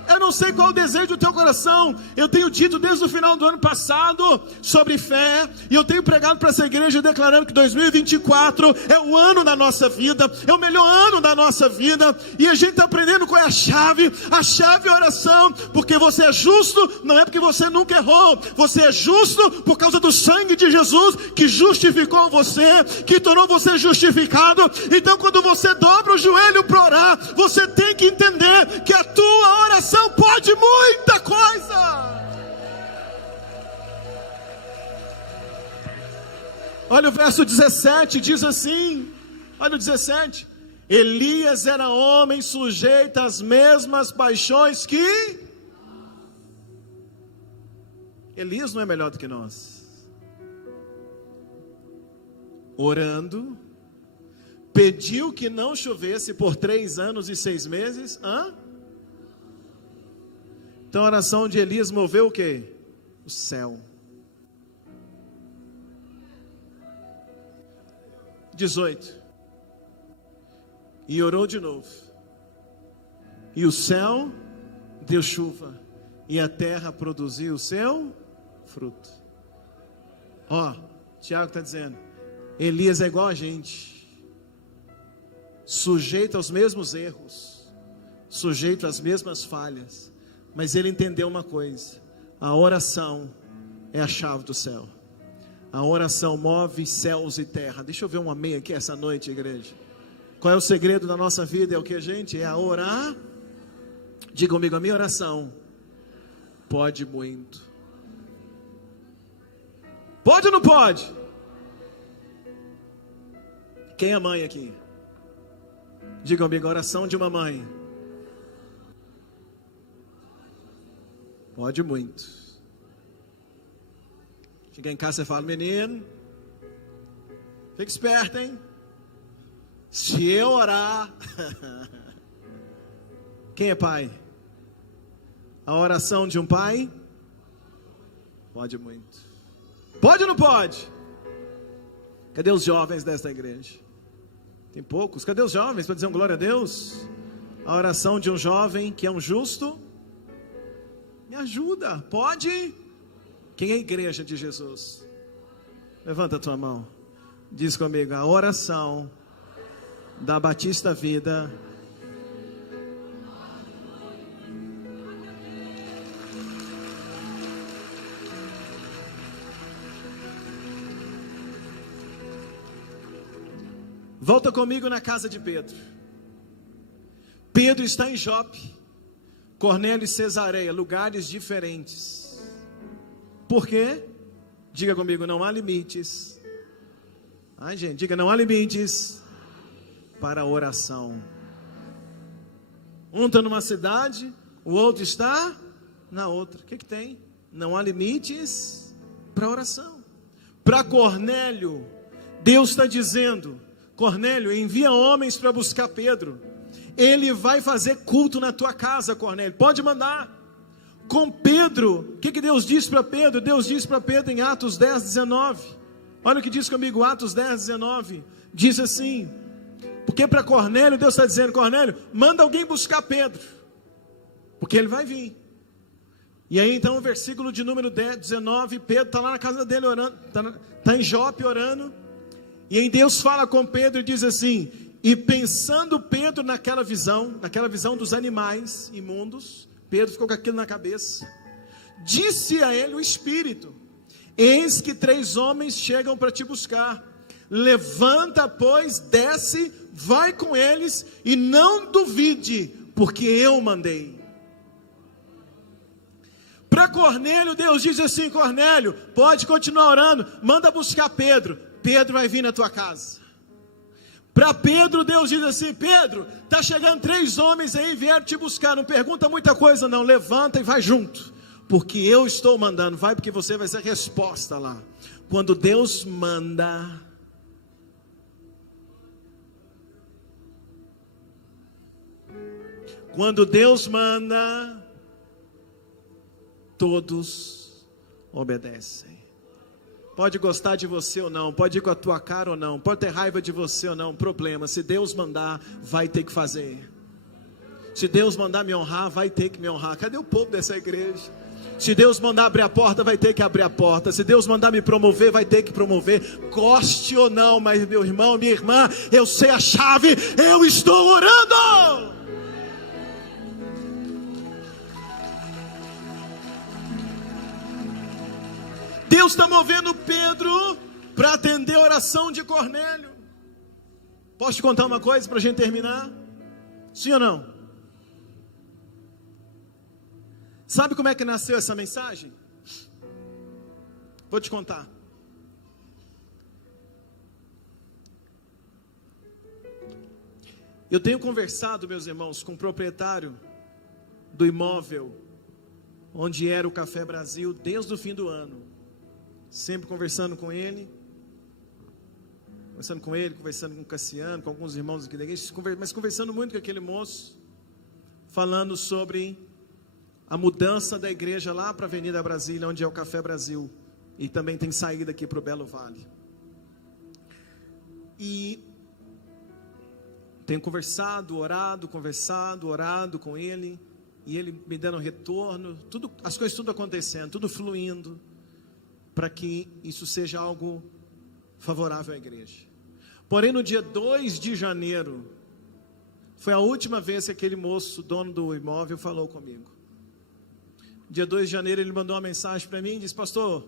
Eu não sei qual o desejo do teu coração. Eu tenho dito desde o final do ano passado sobre fé, e eu tenho pregado para essa igreja declarando que 2024 é o ano da nossa vida, é o melhor ano da nossa vida. E a gente está aprendendo qual é a chave. A chave é a oração. Porque você é justo, não é porque você nunca errou. Você é justo por causa do sangue de Jesus, que justificou você, que tornou você justificado. Então quando você dobra o joelho para orar, você tem que entender que a tua oração pode muita coisa. Olha o verso 17, diz assim, olha o 17: Elias era homem sujeito às mesmas paixões que... Elias não é melhor do que nós. Orando, pediu que não chovesse por 3 anos e 6 meses. Então a oração de Elias moveu o quê? O céu. 18. E orou de novo. E o céu deu chuva, e a terra produziu o seu fruto. Tiago está dizendo: Elias é igual a gente. sujeito aos mesmos erros, sujeito às mesmas falhas, mas ele entendeu uma coisa: a oração é a chave do céu. A oração move céus e terra. Deixa eu ver um amém aqui essa noite, igreja. Qual é o segredo da nossa vida? É o que, gente? É a orar. Diga comigo, a minha oração pode muito. Pode ou não pode? Quem é mãe aqui? Diga comigo, a oração de uma mãe pode muito. Chega em casa e fala: menino, fica esperto, hein? Se eu orar. Quem é pai? A oração de um pai pode muito. Pode ou não pode? Cadê os jovens desta igreja? Tem poucos. Cadê os jovens para dizer um glória a Deus? A oração de um jovem que é um justo. Me ajuda. Pode? Quem é a igreja de Jesus? Levanta a tua mão. Diz comigo: a oração da Batista Vida volta comigo na casa de Pedro. Pedro está em Jope, Cornélio e Cesareia, lugares diferentes. Por quê? Diga comigo, não há limites. Ai, gente, diga, não há limites para a oração. Um está numa cidade, o outro está na outra. O que tem? Não há limites para a oração. Para Cornélio, Deus está dizendo: Cornélio, envia homens para buscar Pedro. Ele vai fazer culto na tua casa, Cornélio. Pode mandar. Com Pedro, o que Deus disse para Pedro? Deus disse para Pedro em Atos 10, 19. Olha o que diz comigo, Atos 10, 19. Diz assim: porque para Cornélio, Deus está dizendo: Cornélio, manda alguém buscar Pedro, porque ele vai vir. E aí então o versículo de número 10, 19, Pedro está lá na casa dele orando, está em Jope orando. E aí Deus fala com Pedro e diz assim: e pensando Pedro naquela visão dos animais imundos, Pedro ficou com aquilo na cabeça. Disse a ele o Espírito: eis que 3 homens chegam para te buscar. Levanta, pois, desce, vai com eles e não duvide, porque eu mandei. Para Cornélio, Deus diz assim: Cornélio, pode continuar orando, manda buscar Pedro. Pedro vai vir na tua casa. Para Pedro, Deus diz assim: Pedro, está chegando 3 homens aí, vieram te buscar. Não pergunta muita coisa não, levanta e vai junto, porque eu estou mandando. Vai, porque você vai ser resposta lá. Quando Deus manda, todos obedecem. Pode gostar de você ou não, pode ir com a tua cara ou não, pode ter raiva de você ou não, problema. Se Deus mandar, vai ter que fazer. Se Deus mandar me honrar, vai ter que me honrar. Cadê o povo dessa igreja? Se Deus mandar abrir a porta, vai ter que abrir a porta. Se Deus mandar me promover, vai ter que promover. Goste ou não, mas meu irmão, minha irmã, eu sei a chave, eu estou orando. Deus está movendo Pedro para atender a oração de Cornélio. Posso te contar uma coisa para a gente terminar? Sim ou não? Sabe como é que nasceu essa mensagem? Vou te contar. Eu tenho conversado, meus irmãos, com o proprietário do imóvel onde era o Café Brasil desde o fim do ano. Sempre conversando com ele, conversando com o Cassiano, com alguns irmãos aqui da igreja, mas conversando muito com aquele moço, falando sobre a mudança da igreja lá para a Avenida Brasília, onde é o Café Brasil, e também tem saída aqui para o Belo Vale. E tenho conversado, orado com ele, e ele me dando um retorno, tudo, as coisas tudo acontecendo, tudo fluindo, para que isso seja algo favorável à igreja. Porém, no dia 2 de janeiro Foi a última vez que aquele moço, dono do imóvel, falou comigo. Dia 2 de janeiro ele mandou uma mensagem para mim e disse: pastor,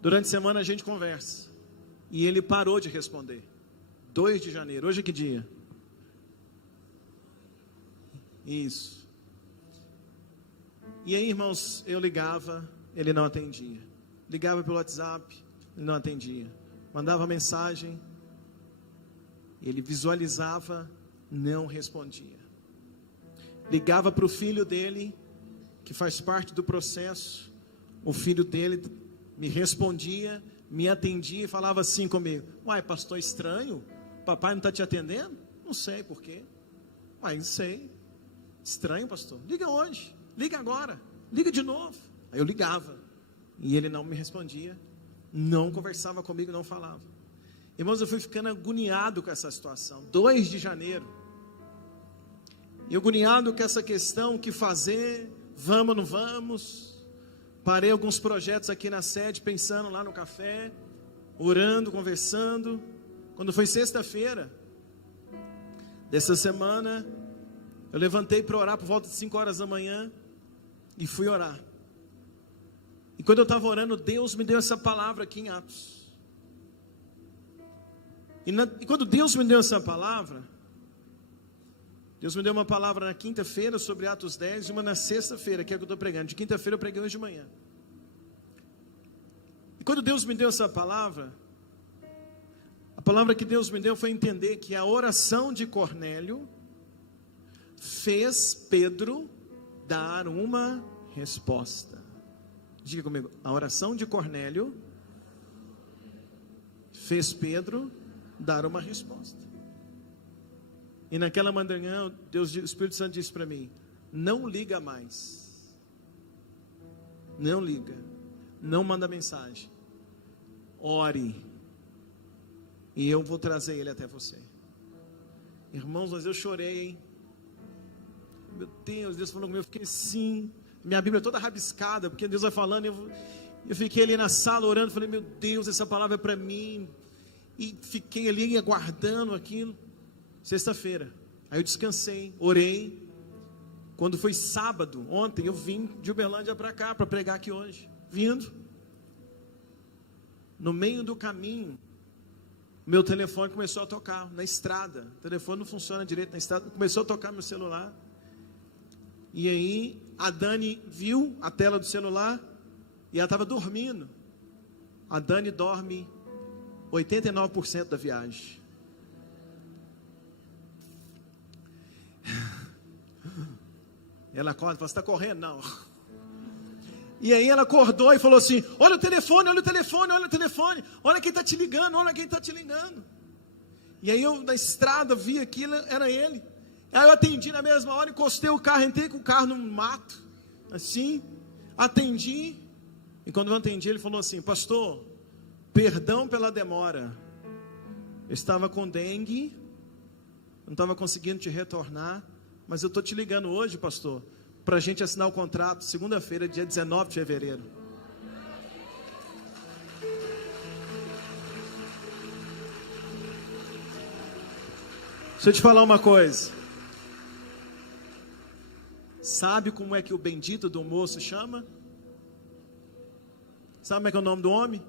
durante a semana a gente conversa. E ele parou de responder. 2 de janeiro, hoje é que dia? Isso. E aí, irmãos, eu ligava, ele não atendia. Ligava pelo WhatsApp, ele não atendia. Mandava mensagem, ele visualizava, não respondia. Ligava para o filho dele, que faz parte do processo. O filho dele me respondia, me atendia e falava assim comigo: uai, pastor, estranho, papai não está te atendendo? Não sei por quê. Uai, não sei. Estranho, pastor. Liga hoje, liga agora, liga de novo. Aí eu ligava e ele não me respondia, não conversava comigo, não falava. Irmãos, eu fui ficando agoniado com essa situação. 2 de janeiro, e agoniado com essa questão: o que fazer, vamos ou não vamos? Parei alguns projetos aqui na sede, pensando lá no café, orando, conversando. Quando foi sexta-feira dessa semana, eu levantei para orar por volta de 5 horas da manhã e fui orar. E quando eu estava orando, Deus me deu essa palavra aqui em Atos. E quando Deus me deu essa palavra, Deus me deu uma palavra na quinta-feira sobre Atos 10 e uma na sexta-feira, que é que eu estou pregando. De quinta-feira eu preguei hoje de manhã. E quando Deus me deu essa palavra, a palavra que Deus me deu foi entender que a oração de Cornélio fez Pedro dar uma resposta. Diga comigo: a oração de Cornélio fez Pedro dar uma resposta. E naquela manhã, o Espírito Santo disse para mim: não liga mais, não liga, não manda mensagem, ore, e eu vou trazer ele até você. Irmãos, mas eu chorei, hein? Meu Deus, Deus falou comigo, eu fiquei assim, minha Bíblia toda rabiscada, porque Deus vai falando, eu fiquei ali na sala orando, falei: meu Deus, essa palavra é para mim, e fiquei ali aguardando aquilo. Sexta-feira, aí eu descansei, orei. Quando foi sábado, ontem, eu vim de Uberlândia para cá, para pregar aqui hoje, vindo, no meio do caminho, meu telefone começou a tocar, na estrada, o telefone não funciona direito na estrada, começou a tocar meu celular, e aí a Dani viu a tela do celular, e ela estava dormindo. A Dani dorme 89% da viagem. Ela acorda e fala: você está correndo? Não. E aí ela acordou e falou assim: olha o telefone, olha o telefone, olha o telefone, olha quem está te ligando, olha quem está te ligando. E aí eu na estrada vi aquilo, era ele. Aí eu atendi na mesma hora, encostei o carro, entrei com o carro no mato, assim, atendi. E quando eu atendi, ele falou assim: pastor, perdão pela demora, eu estava com dengue, não estava conseguindo te retornar, mas eu estou te ligando hoje, pastor, para a gente assinar o contrato, segunda-feira, dia 19 de fevereiro. Deixa eu te falar uma coisa. Sabe como é que o bendito do moço chama? Sabe como é que é o nome do homem?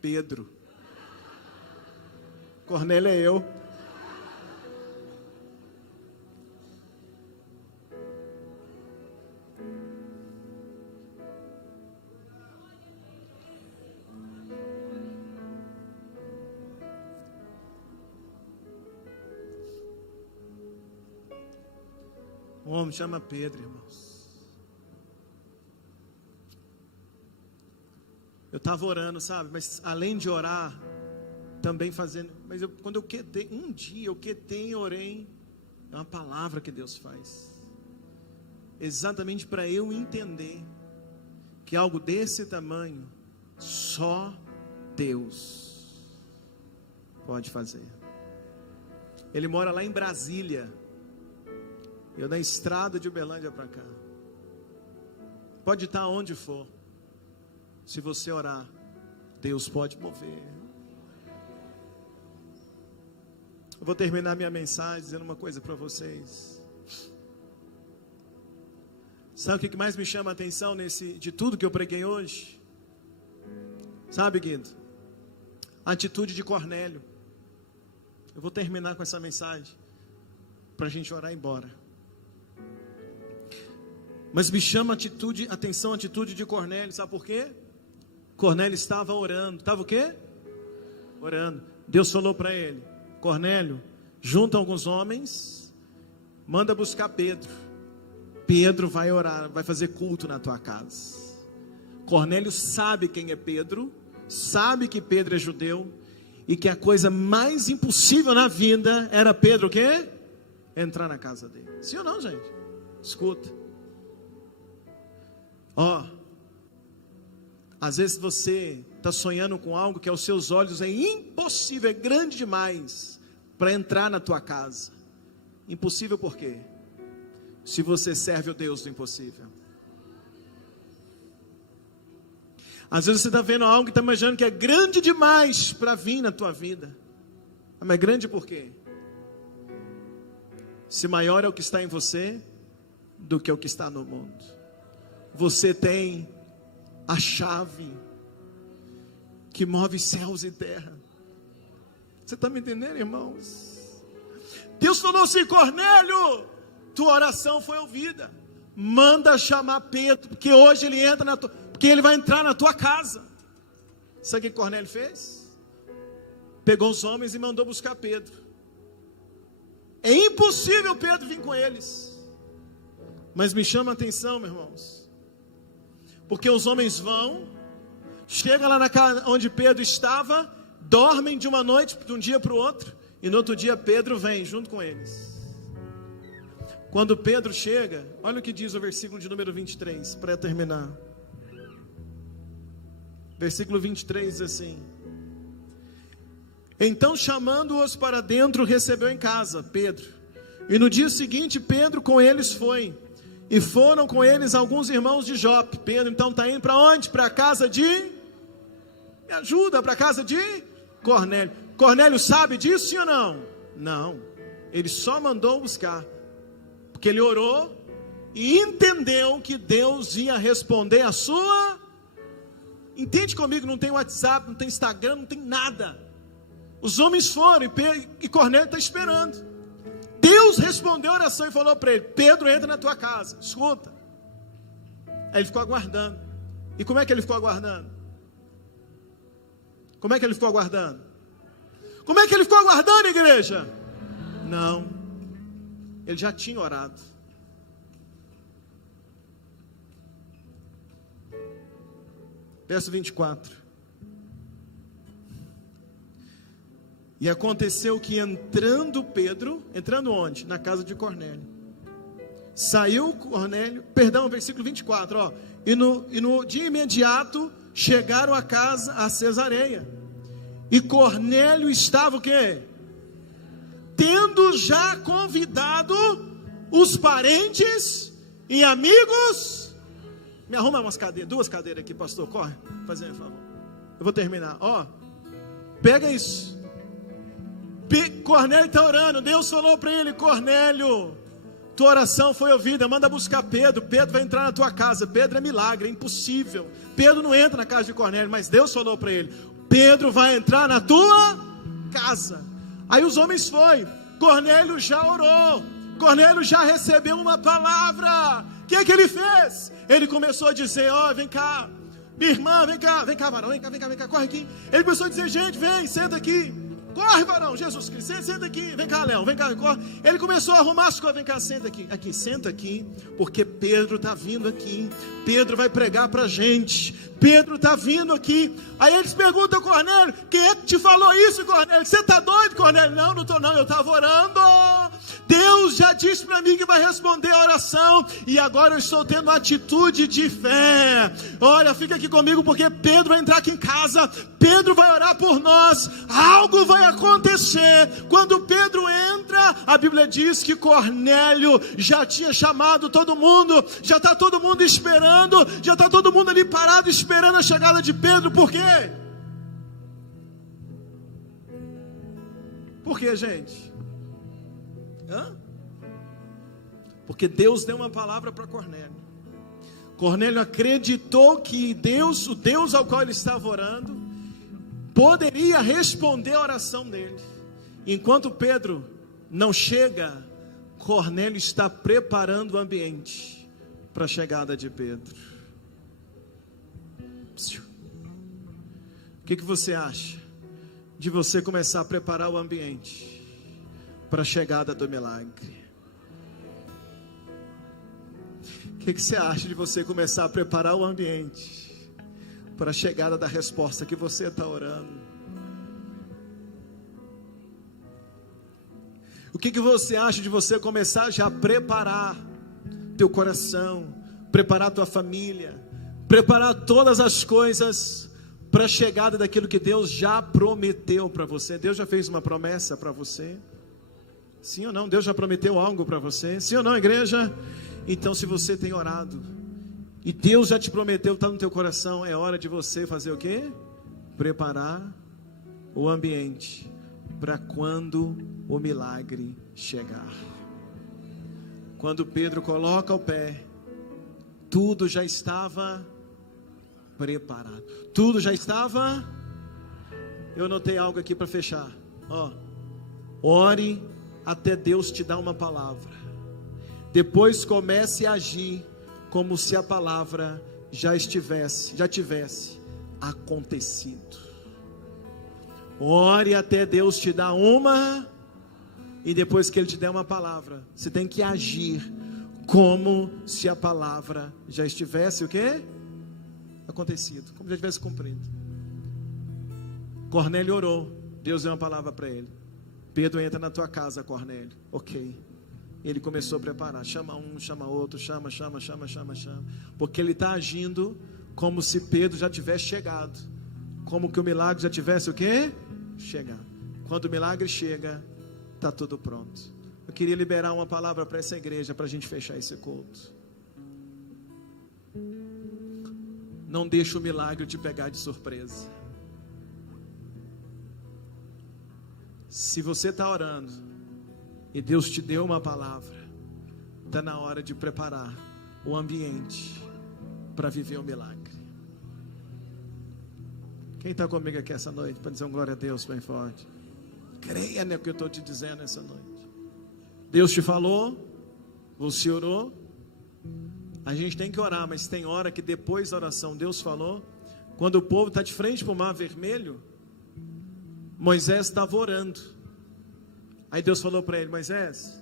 Pedro. Cornélio é eu. O homem chama Pedro, irmãos. Eu estava orando, sabe? Mas além de orar, também fazendo. Mas quando eu quietei, um dia eu quietei e orei. É uma palavra que Deus faz. Exatamente para eu entender que algo desse tamanho, só Deus pode fazer. Ele mora lá em Brasília. Eu na estrada de Uberlândia para cá. Pode estar onde for. Se você orar, Deus pode mover. Eu vou terminar minha mensagem dizendo uma coisa para vocês. Sabe o que mais me chama a atenção de tudo que eu preguei hoje? Sabe, Guido? A atitude de Cornélio. Eu vou terminar com essa mensagem para a gente orar e ir embora. Mas me chama a atenção a atitude de Cornélio. Sabe por quê? Cornélio estava orando. Estava o quê? Orando. Deus falou para ele: Cornélio, junta alguns homens, manda buscar Pedro. Pedro vai orar, vai fazer culto na tua casa. Cornélio sabe quem é Pedro, sabe que Pedro é judeu, e que a coisa mais impossível na vida era Pedro o quê? Entrar na casa dele. Sim ou não, gente? Escuta. Às vezes você está sonhando com algo que aos seus olhos é impossível, é grande demais para entrar na tua casa. Impossível por quê? Se você serve o Deus do impossível. Às vezes você está vendo algo e está imaginando que é grande demais para vir na tua vida. Mas é grande por quê? Se maior é o que está em você do que o que está no mundo. Você tem a chave que move céus e terra. Você está me entendendo, irmãos? Deus falou assim: Cornélio, tua oração foi ouvida. Manda chamar Pedro, porque hoje ele entra porque ele vai entrar na tua casa. Sabe o que Cornélio fez? Pegou os homens e mandou buscar Pedro. É impossível Pedro vir com eles. Mas me chama a atenção, meus irmãos, porque os homens vão, chegam lá na casa onde Pedro estava, dormem de uma noite, de um dia para o outro, e no outro dia Pedro vem junto com eles. Quando Pedro chega, olha o que diz o versículo de número 23, para terminar. Versículo 23 diz assim: então, chamando-os para dentro, recebeu em casa Pedro. E no dia seguinte, Pedro com eles foi. E foram com eles alguns irmãos de Jope. Pedro então está indo para onde? Para a casa de... Me ajuda, para a casa de Cornélio. Cornélio sabe disso, sim ou não? Não. Ele só mandou buscar. Porque ele orou e entendeu que Deus ia responder a sua... Entende comigo? Não tem WhatsApp, não tem Instagram, não tem nada. Os homens foram e Cornélio está esperando. Deus respondeu a oração e falou para ele: Pedro, entra na tua casa, escuta. Aí ele ficou aguardando. E como é que ele ficou aguardando? Como é que ele ficou aguardando? Como é que ele ficou aguardando, igreja? Não, ele já tinha orado. Verso 24. E aconteceu que entrando Pedro, entrando onde? Na casa de Cornélio. Saiu Cornélio, versículo 24, E no dia imediato chegaram a casa, a Cesareia. E Cornélio estava o quê? Tendo já convidado os parentes e amigos. Me arruma umas cadeiras, 2 cadeiras aqui, pastor, corre, fazendo um favor. Eu vou terminar, pega isso. Cornélio está orando. Deus falou para ele: Cornélio, tua oração foi ouvida, manda buscar Pedro. Pedro vai entrar na tua casa. Pedro é milagre, é impossível. Pedro não entra na casa de Cornélio, mas Deus falou para ele: Pedro vai entrar na tua casa. Aí os homens foram. Cornélio já orou, Cornélio já recebeu uma palavra. O que é que ele fez? Ele começou a dizer: vem cá, minha irmã, vem cá, varão, vem cá, corre aqui. Ele começou a dizer: gente, vem, senta aqui. Corre, varão, Jesus Cristo, senta aqui, vem cá, Léo, vem cá, corre. Ele começou a arrumar as coisas: vem cá, senta aqui, senta aqui, porque Pedro está vindo aqui, Pedro vai pregar para a gente, Pedro está vindo aqui. Aí eles perguntam a Cornélio: quem é que te falou isso, Cornélio? Você está doido, Cornélio? Não estou não, eu estava orando, Deus já disse para mim que vai responder a oração, e agora eu estou tendo atitude de fé. Olha, fica aqui comigo, porque Pedro vai entrar aqui em casa, Pedro vai orar por nós, algo vai acontecer. Quando Pedro entra, a Bíblia diz que Cornélio já tinha chamado todo mundo, já está todo mundo esperando, já está todo mundo ali parado esperando a chegada de Pedro. Por quê? Por quê? quê, gente? Porque Deus deu uma palavra para Cornélio. Cornélio acreditou que Deus, o Deus ao qual ele estava orando, poderia responder a oração dele. Enquanto Pedro não chega, Cornélio está preparando o ambiente para a chegada de Pedro. O que você acha de você começar a preparar o ambiente para a chegada do milagre? O que você acha de você começar a preparar o ambiente para a chegada da resposta que você está orando? O que você acha de você começar já a preparar teu coração, preparar tua família, preparar todas as coisas para a chegada daquilo que Deus já prometeu para você? Deus já fez uma promessa para você? Sim ou não? Deus já prometeu algo para você? Sim ou não, igreja? Então, se você tem orado e Deus já te prometeu, está no teu coração, é hora de você fazer o quê? Preparar o ambiente para quando o milagre chegar. Quando Pedro coloca o pé, tudo já estava preparado. Tudo já estava. Eu anotei algo aqui para fechar. Ore até Deus te dar uma palavra. Depois comece a agir como se a palavra já tivesse acontecido. Ore até Deus te dar uma, e depois que Ele te der uma palavra, você tem que agir como se a palavra já estivesse o quê? Acontecido, como já tivesse cumprido. Cornélio orou, Deus deu uma palavra para ele. Pedro entra na tua casa, Cornélio. Ok. Ele começou a preparar, chama um, chama outro, chama, porque ele está agindo como se Pedro já tivesse chegado, como que o milagre já tivesse o quê? Chegado. Quando o milagre chega, está tudo pronto. Eu queria liberar uma palavra para essa igreja, para a gente fechar esse culto. Não deixa o milagre te pegar de surpresa. Se você está orando e Deus te deu uma palavra, está na hora de preparar o ambiente para viver o milagre. Quem está comigo aqui essa noite para dizer um glória a Deus bem forte? Creia no que eu estou te dizendo essa noite. Deus te falou, você orou. A gente tem que orar, mas tem hora que depois da oração Deus falou. Quando o povo está de frente para o mar vermelho, Moisés estava orando. Aí Deus falou para ele: Moisés,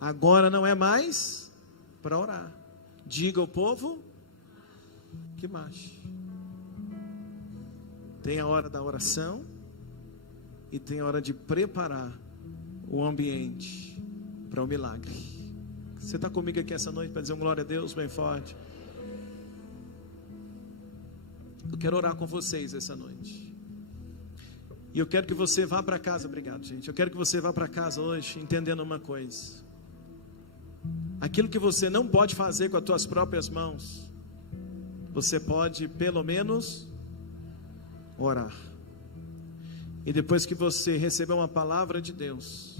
agora não é mais para orar. Diga ao povo que marche. Tem a hora da oração e tem a hora de preparar o ambiente para o milagre. Você está comigo aqui essa noite para dizer um glória a Deus bem forte? Eu quero orar com vocês essa noite. E eu quero que você vá para casa. Obrigado, gente. Eu quero que você vá para casa hoje entendendo uma coisa. Aquilo que você não pode fazer com as tuas próprias mãos, você pode pelo menos orar. E depois que você receber uma palavra de Deus,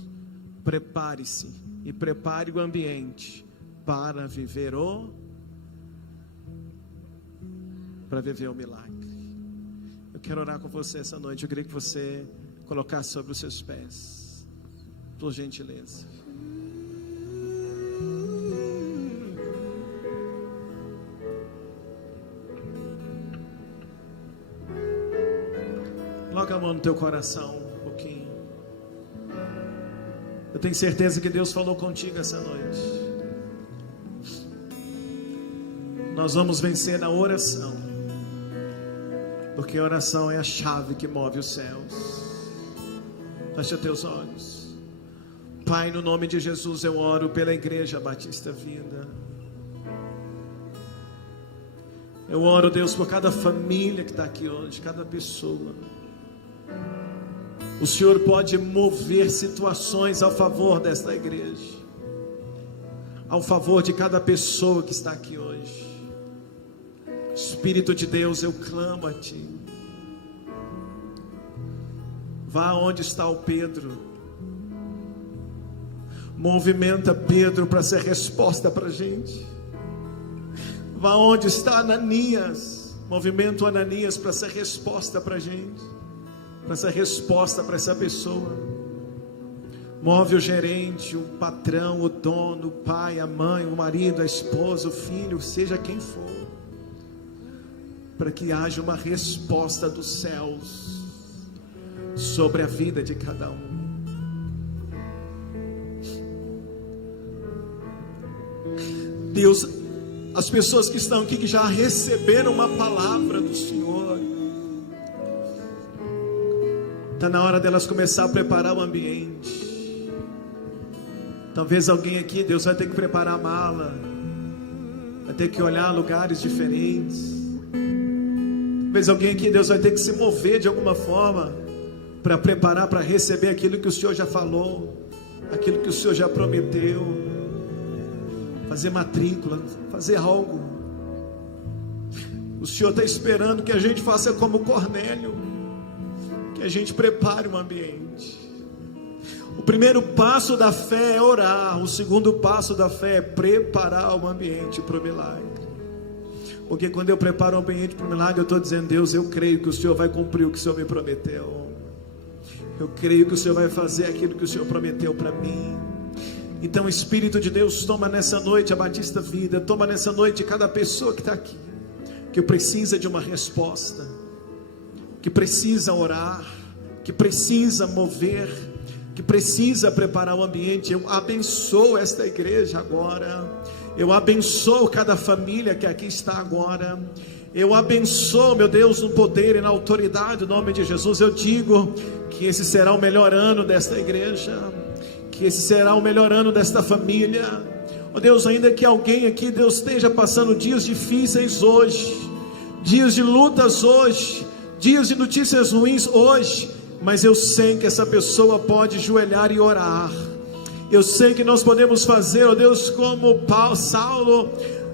prepare-se e prepare o ambiente para viver o milagre. Eu quero orar com você essa noite. Eu queria que você colocasse sobre os seus pés, por gentileza. Coloca a mão no teu coração um pouquinho. Eu tenho certeza que Deus falou contigo essa noite. Nós vamos vencer na oração, porque a oração é a chave que move os céus. Fecha teus olhos. Pai, no nome de Jesus eu oro pela Igreja Batista Vida. Eu oro, Deus, por cada família que está aqui hoje, cada pessoa. O Senhor pode mover situações ao favor desta igreja, ao favor de cada pessoa que está aqui hoje. Espírito de Deus, eu clamo a Ti. Vá onde está o Pedro, Movimenta Pedro para ser resposta para a gente. Vá onde está Ananias. Movimenta o Ananias para ser resposta para a gente. Para ser resposta para essa pessoa. Move o gerente, o patrão, o dono, o pai, a mãe, o marido, a esposa, o filho, seja quem for. Para que haja uma resposta dos céus sobre a vida de cada um. Deus, as pessoas que estão aqui, que já receberam uma palavra do Senhor, está na hora delas começar a preparar o ambiente. Talvez alguém aqui, Deus vai ter que preparar a mala, vai ter que olhar lugares diferentes. Talvez alguém aqui, Deus vai ter que se mover de alguma forma para preparar, para receber aquilo que o Senhor já falou, aquilo que o Senhor já prometeu. Fazer matrícula, fazer algo. O Senhor está esperando que a gente faça como Cornélio, que a gente prepare um ambiente. O primeiro passo da fé é orar, o segundo passo da fé é preparar o ambiente para o milagre. Porque quando eu preparo o ambiente para o milagre, eu estou dizendo: Deus, eu creio que o Senhor vai cumprir o que o Senhor me prometeu. Eu creio que o Senhor vai fazer aquilo que o Senhor prometeu para mim. Então, Espírito de Deus, toma nessa noite a Batista Vida, toma nessa noite cada pessoa que está aqui, que precisa de uma resposta, que precisa orar, que precisa mover, que precisa preparar o ambiente. Eu abençoo esta igreja agora, eu abençoo cada família que aqui está agora, eu abençoo, meu Deus, no poder e na autoridade, no nome de Jesus. Eu digo que esse será o melhor ano desta igreja, que esse será o melhor ano desta família. Ó Deus, ainda que alguém aqui, Deus, esteja passando dias difíceis hoje, dias de lutas hoje, dias de notícias ruins hoje, mas eu sei que essa pessoa pode ajoelhar e orar. Eu sei que nós podemos fazer, ó Deus, como Saulo.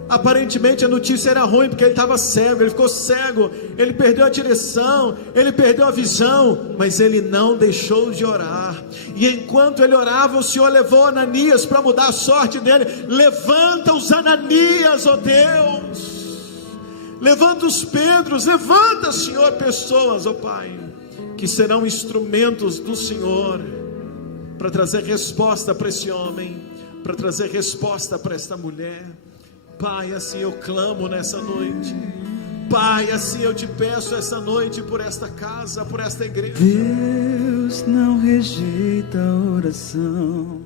Aparentemente a notícia era ruim, porque ele estava cego, ele ficou cego, ele perdeu a direção, ele perdeu a visão, mas ele não deixou de orar. E enquanto ele orava, o Senhor levou Ananias para mudar a sorte dele. Levanta os Ananias, ó Deus, levanta os Pedros, levanta, Senhor, pessoas, ó Pai, que serão instrumentos do Senhor, para trazer resposta para esse homem, para trazer resposta para esta mulher. Pai, assim eu clamo nessa noite. Pai, assim eu te peço essa noite por esta casa, por esta igreja. Deus não rejeita a oração.